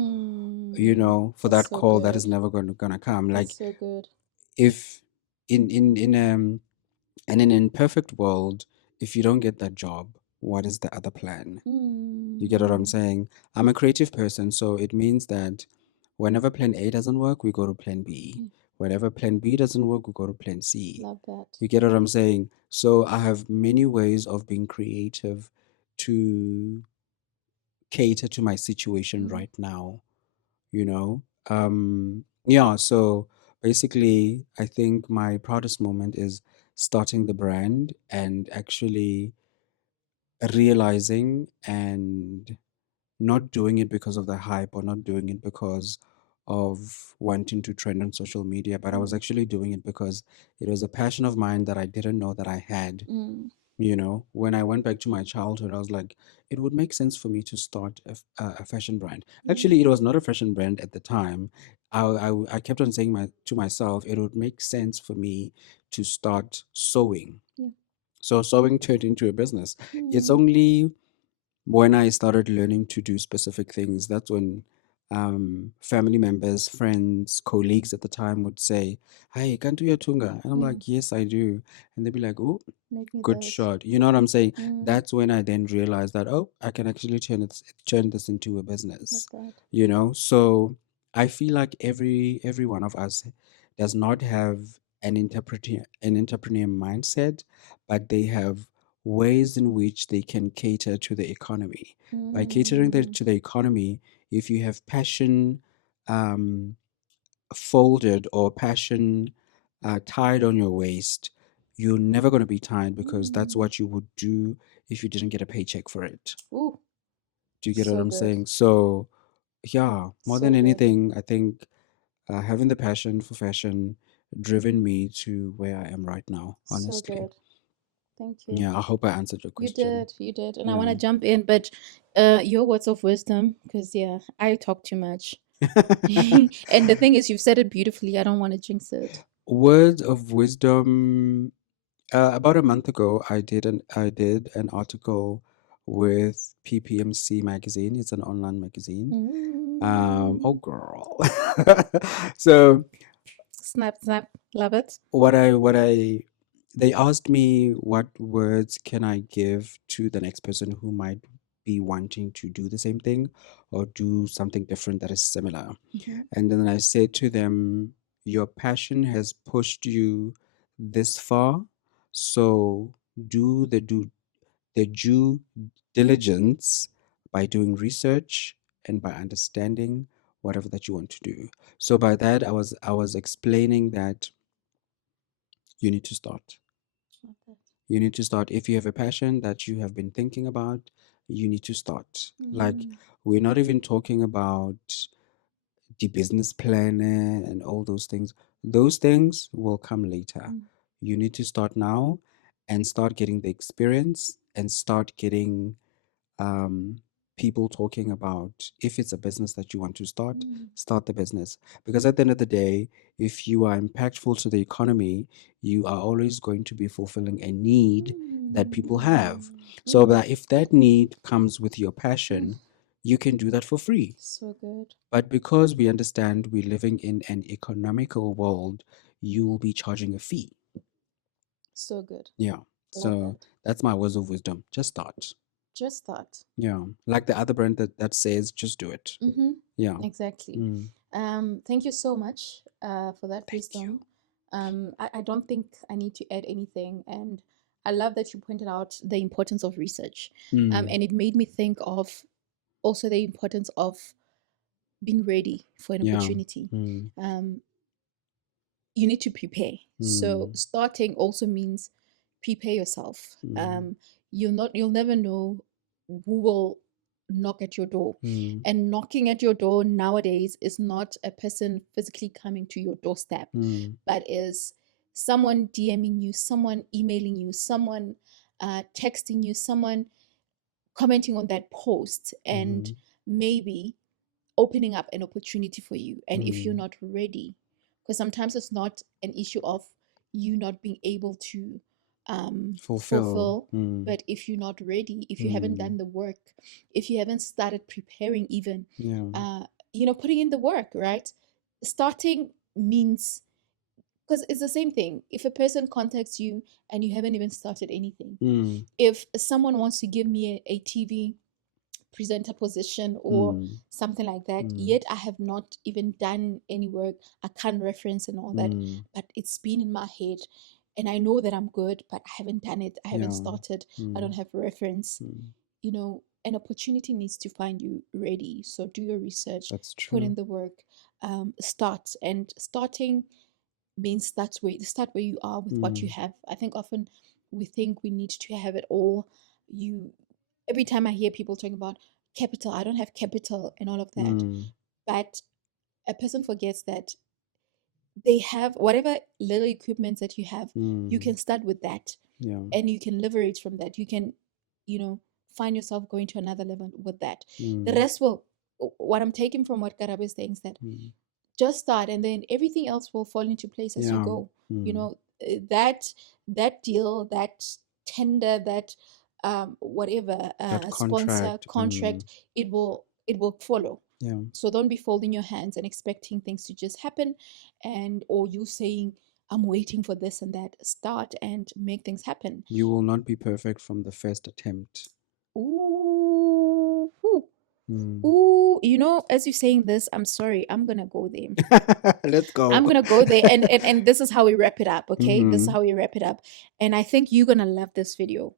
you Mm. know, for That's that so call that is good. never gonna come? Like That's so good. if in an imperfect world, if you don't get that job, what is the other plan? You get what I'm Mm. saying? I'm a creative person, so it means that whenever plan A doesn't work, we go to plan B. Mm. Whenever plan B doesn't work, we go to plan C. Love that. You get what I'm saying? So I have many ways of being creative to cater to my situation Mm. right now, you know? Yeah, so basically, I think my proudest moment is starting the brand and actually realizing and not doing it because of the hype or not doing it because of wanting to trend on social media, but I was Mm. actually doing it because it was a passion of mine that I didn't know that I had. Mm. You know, when I went back to my childhood, I was like, it would make sense for me to start a fashion brand. Mm. Actually, it was not a fashion brand at the time. I kept on saying to myself, it would make sense for me to start sewing. Yeah. So sewing turned into a business. It's Mm. only when I started learning to do specific things, that's when family members, friends, colleagues at the time would say, "Hey, can't do your tunga?" And I'm Mm. like, "Yes, I do." And they'd be like, "Oh, Make me good this. shot." You know what I'm saying? Mm. That's when I then realized that, oh, I can actually turn this into a Love business. that. You know, so I feel like every one of us does not have an entrepreneur mindset, but they have ways in which they can cater to the economy. By catering Mm. to the economy, if you have passion um, folded or passion tied on your waist, you're never going to be tired because that's Mm. what you would do if you didn't get a paycheck for it. Ooh, Do you get what so I'm good. saying? So, yeah, more So than good. anything, I think having the passion for fashion driven me to where I am right now, So honestly. good. Thank you. Yeah, I hope I answered your You question. did. You did. And I want Yeah. to jump in, but your words of wisdom, because yeah, I talk too much. And the thing is, you've said it beautifully. I don't want to jinx it. Words of wisdom. About a month ago, I did an article with PPMC magazine. It's an online magazine. Mm. Oh girl. So Snap, snap. Love it. what I they asked me what words can I give to the next person who might be wanting to do the same thing or do something different that is similar. Mhm. And then I said to them, your passion has pushed you this far, so do the due diligence by doing research and by understanding whatever that you want to do. So by that I was explaining that you need to start. Love that. You need to start if you have a passion that you have been thinking about, you need to start. Like, we're not even talking about the business planner and all those things. Those things will come later. You need to start now and start getting the experience and start getting people talking about, if it's a business that you want to start the business. Because at the end of the day, if you are impactful to the economy, you are always going to be fulfilling a need that people have. So that if that need comes with your passion, you can do that for free. So good. But because we understand we're living in an economical world, you will be charging a fee. So good. Yeah. So that's my words of wisdom. Just start. Just start. Yeah. Like the other brand that says, just do it. Yeah. Exactly. Thank you so much for that wisdom. I don't think I need to add anything. And I love that you pointed out the importance of research. And it made me think of also the importance of being ready for an opportunity. You need to prepare. So starting also means prepare yourself. You'll never know who will knock at your door. And knocking at your door nowadays is not a person physically coming to your doorstep, but is someone DMing you, someone emailing you, someone texting you, someone commenting on that post, and maybe opening up an opportunity for you. And if you're not ready, because sometimes it's not an issue of you not being able to fulfill, but if you're not ready, if you haven't done the work, if you haven't started preparing even, putting in the work, right? Starting means, because it's the same thing. If a person contacts you and you haven't even started anything, if someone wants to give me a TV presenter position or something like that, yet I have not even done any work, I can't reference and all that, but it's been in my head and I know that I'm good, but I haven't done it, I haven't started, I don't have reference. An opportunity needs to find you ready. So do your research. That's true. Put in the work. Start. And starting means start where you are with what you have. I think often we think we need to have it all. Every time I hear people talking about capital, I don't have capital and all of that. But a person forgets that they have whatever little equipment that you have, you can start with that. And you can leverage from that. You can, find yourself going to another level with that. The rest what I'm taking from what Karabo is saying is that just start, and then everything else will fall into place as you go. That deal, that tender, that whatever that sponsor contract, it will follow. So don't be folding your hands and expecting things to just happen, or you saying, I'm waiting for this and that. Start and make things happen. You will not be perfect from the first attempt. Ooh. As you're saying this, I'm sorry, I'm gonna go there. Let's go. I'm gonna go there, and this is how we wrap it up. Okay, this is how we wrap it up, and I think you're gonna love this video.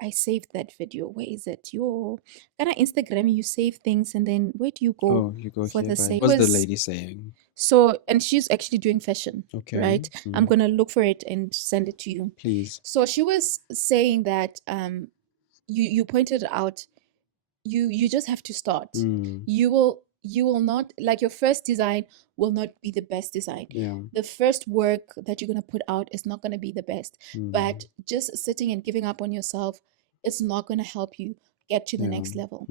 I saved that video. Where is it? Your kind of Instagram, you save things, and then where do you go? Oh, you go for here. The save. What's the lady saying? So, and she's actually doing fashion. Okay. Right. I'm gonna look for it and send it to you. Please. So she was saying that you pointed out, you just have to start. You will not, like, your first design will not be the best design. The first work that you're going to put out is not going to be the best, but just sitting and giving up on yourself, it's not going to help you get to the next level.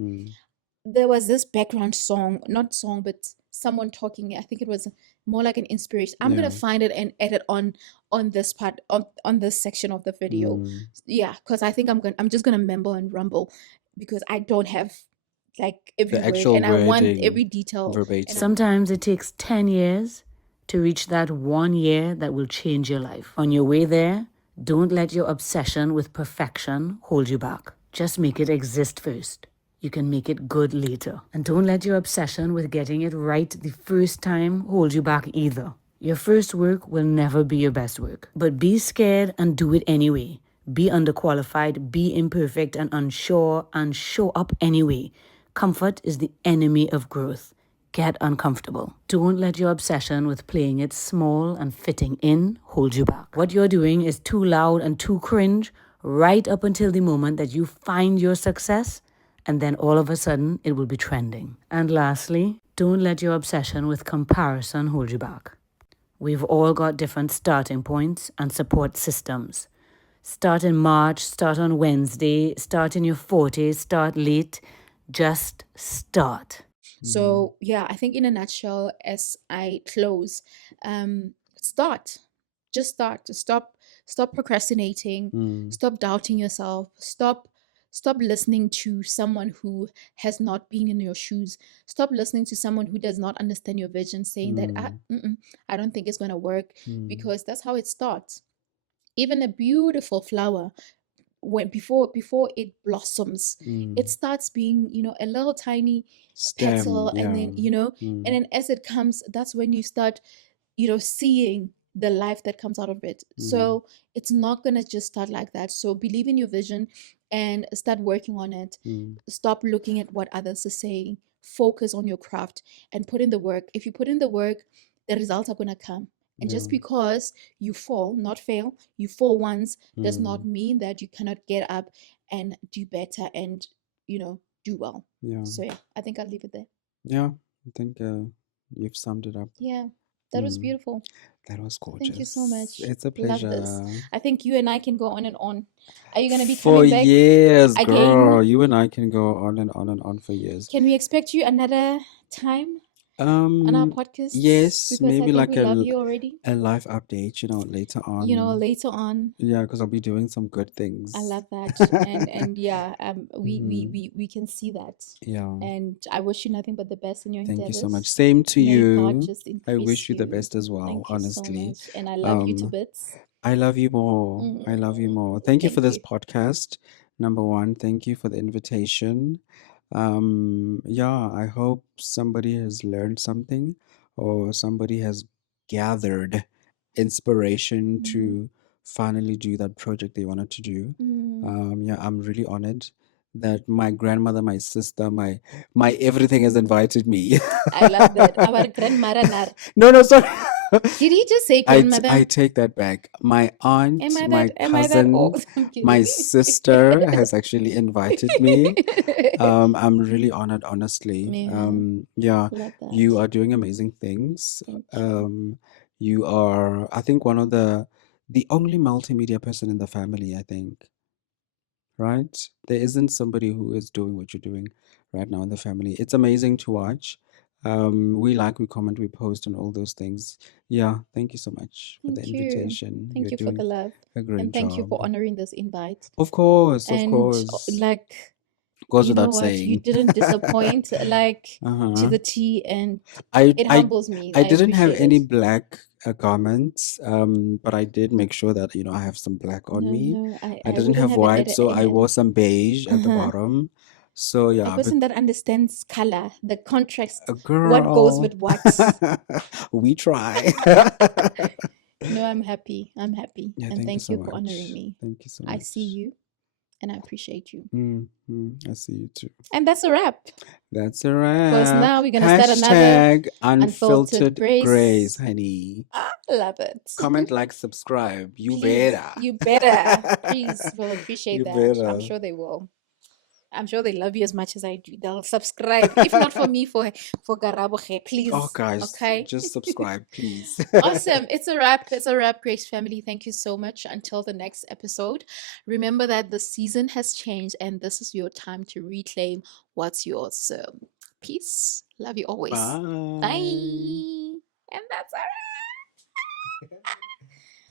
There was this background song, not song, but someone talking. I think it was more like an inspiration. I'm going to find it and edit on this part, on this section of the video. Because I think I'm just going to mumble and rumble, because I don't have like every word, and I want every detail verbatim. Sometimes it takes 10 years to reach that 1 year that will change your life. On your way there, don't let your obsession with perfection hold you back. Just make it exist first. You can make it good later. And don't let your obsession with getting it right the first time hold you back either. Your first work will never be your best work. But be scared and do it anyway. Be underqualified, be imperfect and unsure, and show up anyway. Comfort is the enemy of growth. Get uncomfortable. Don't let your obsession with playing it small and fitting in hold you back. What you're doing is too loud and too cringe. right up until the moment that you find your success, and then all of a sudden it will be trending. And lastly, don't let your obsession with comparison hold you back. We've all got different starting points and support systems. Start in March, start on Wednesday, start in your 40s, start late. Just start. So yeah, I think in a nutshell, as I close, start. Just start. Stop procrastinating. Mm. Stop doubting yourself. Stop listening to someone who has not been in your shoes. Stop listening to someone who does not understand your vision, saying that I don't think it's gonna work, because that's how it starts. Even a beautiful flower, when before it blossoms, it starts being, a little tiny Stem, petal, and yeah. then and then as it comes, that's when you start seeing the life that comes out of it. So it's not gonna just start like that. So believe in your vision and start working on it. Stop looking at what others are saying. Focus on your craft and put in the work. If you put in the work, the results are gonna come. And just Yeah. because you fall, not fail, you fall once, does not Mm. mean that you cannot get up and do better and do well. Yeah. So yeah, I think I'll leave it there. Yeah, I think you've summed it up. Yeah, that was beautiful. That was So thank you so gorgeous. much. It's a Love this. pleasure. I think you and I can go on and on. Are you gonna be For coming back years, girl. again? You and I can go on and on and on for years. Can we expect you another time on our podcasts? Yes, Because I maybe think like we love you already. a live update, later on. Later on. Yeah, because I'll be doing some good things. I love that. And yeah, we can see that. Yeah. And I wish you nothing but the best in your Thank endeavors. you so much. Same to May God you. just I increase wish you the you. best as well, Thank you honestly. so much. And I love you to Um, bits. I love you more. I love you more. Thank you for Thank this you. podcast. Number one, thank you for the invitation. Yeah, I hope somebody has learned something or somebody has gathered inspiration to finally do that project they wanted to do. Yeah, I'm really honored that my grandmother, my sister, my everything has invited me. I love that. Our grandmother. No, sorry. Did he just say I grandmother? take that back. My aunt, my Am I that cousin, old? I'm my kidding. sister has actually invited me. I'm really honored, honestly. Yeah, Love that. you are doing amazing things. Thank you. You are, I think, one of the only multimedia person in the family, I think. Right? There isn't somebody who is doing what you're doing right now in the family. It's amazing to watch. We like, we comment, we post, and all those things. Yeah, thank you so much for the Thank you. invitation. Thank You're you for the doing love. a great And thank you for job. honoring this invite. Of course, And like, goes you know without what? You saying. didn't disappoint, like to Uh-huh. the T, and I it I humbles me. I didn't have appreciate any it. black comments, but I did make sure that I have some black on me. No, I I didn't wouldn't have have it white, so I wore some beige at the uh-huh. bottom. So A yeah, but person that understands color, the contrast, a what goes with girl, what. we try. No, I'm happy. I'm happy. Yeah, And thank you thank so you for honoring much. me. Thank you so I see much. you and I appreciate you. I see you too. And that's a wrap. That's a Because wrap. now we're going to start another Hashtag Unfiltered unfiltered grace, Grace. honey. I love it. Comment, like, subscribe. You Please, better. you better. Please will appreciate You that. better. I'm sure they will. I'm sure they love you as much as I do. They'll subscribe. If not for me, for Karabo, please. Oh, guys, Okay. just subscribe, please. Awesome. It's a wrap. It's a wrap, Grace family. Thank you so much. Until the next episode. Remember that the season has changed and this is your time to reclaim what's yours. So, peace. Love you always. Bye. Bye. And that's all right.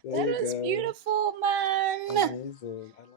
That was beautiful, man. Amazing. I love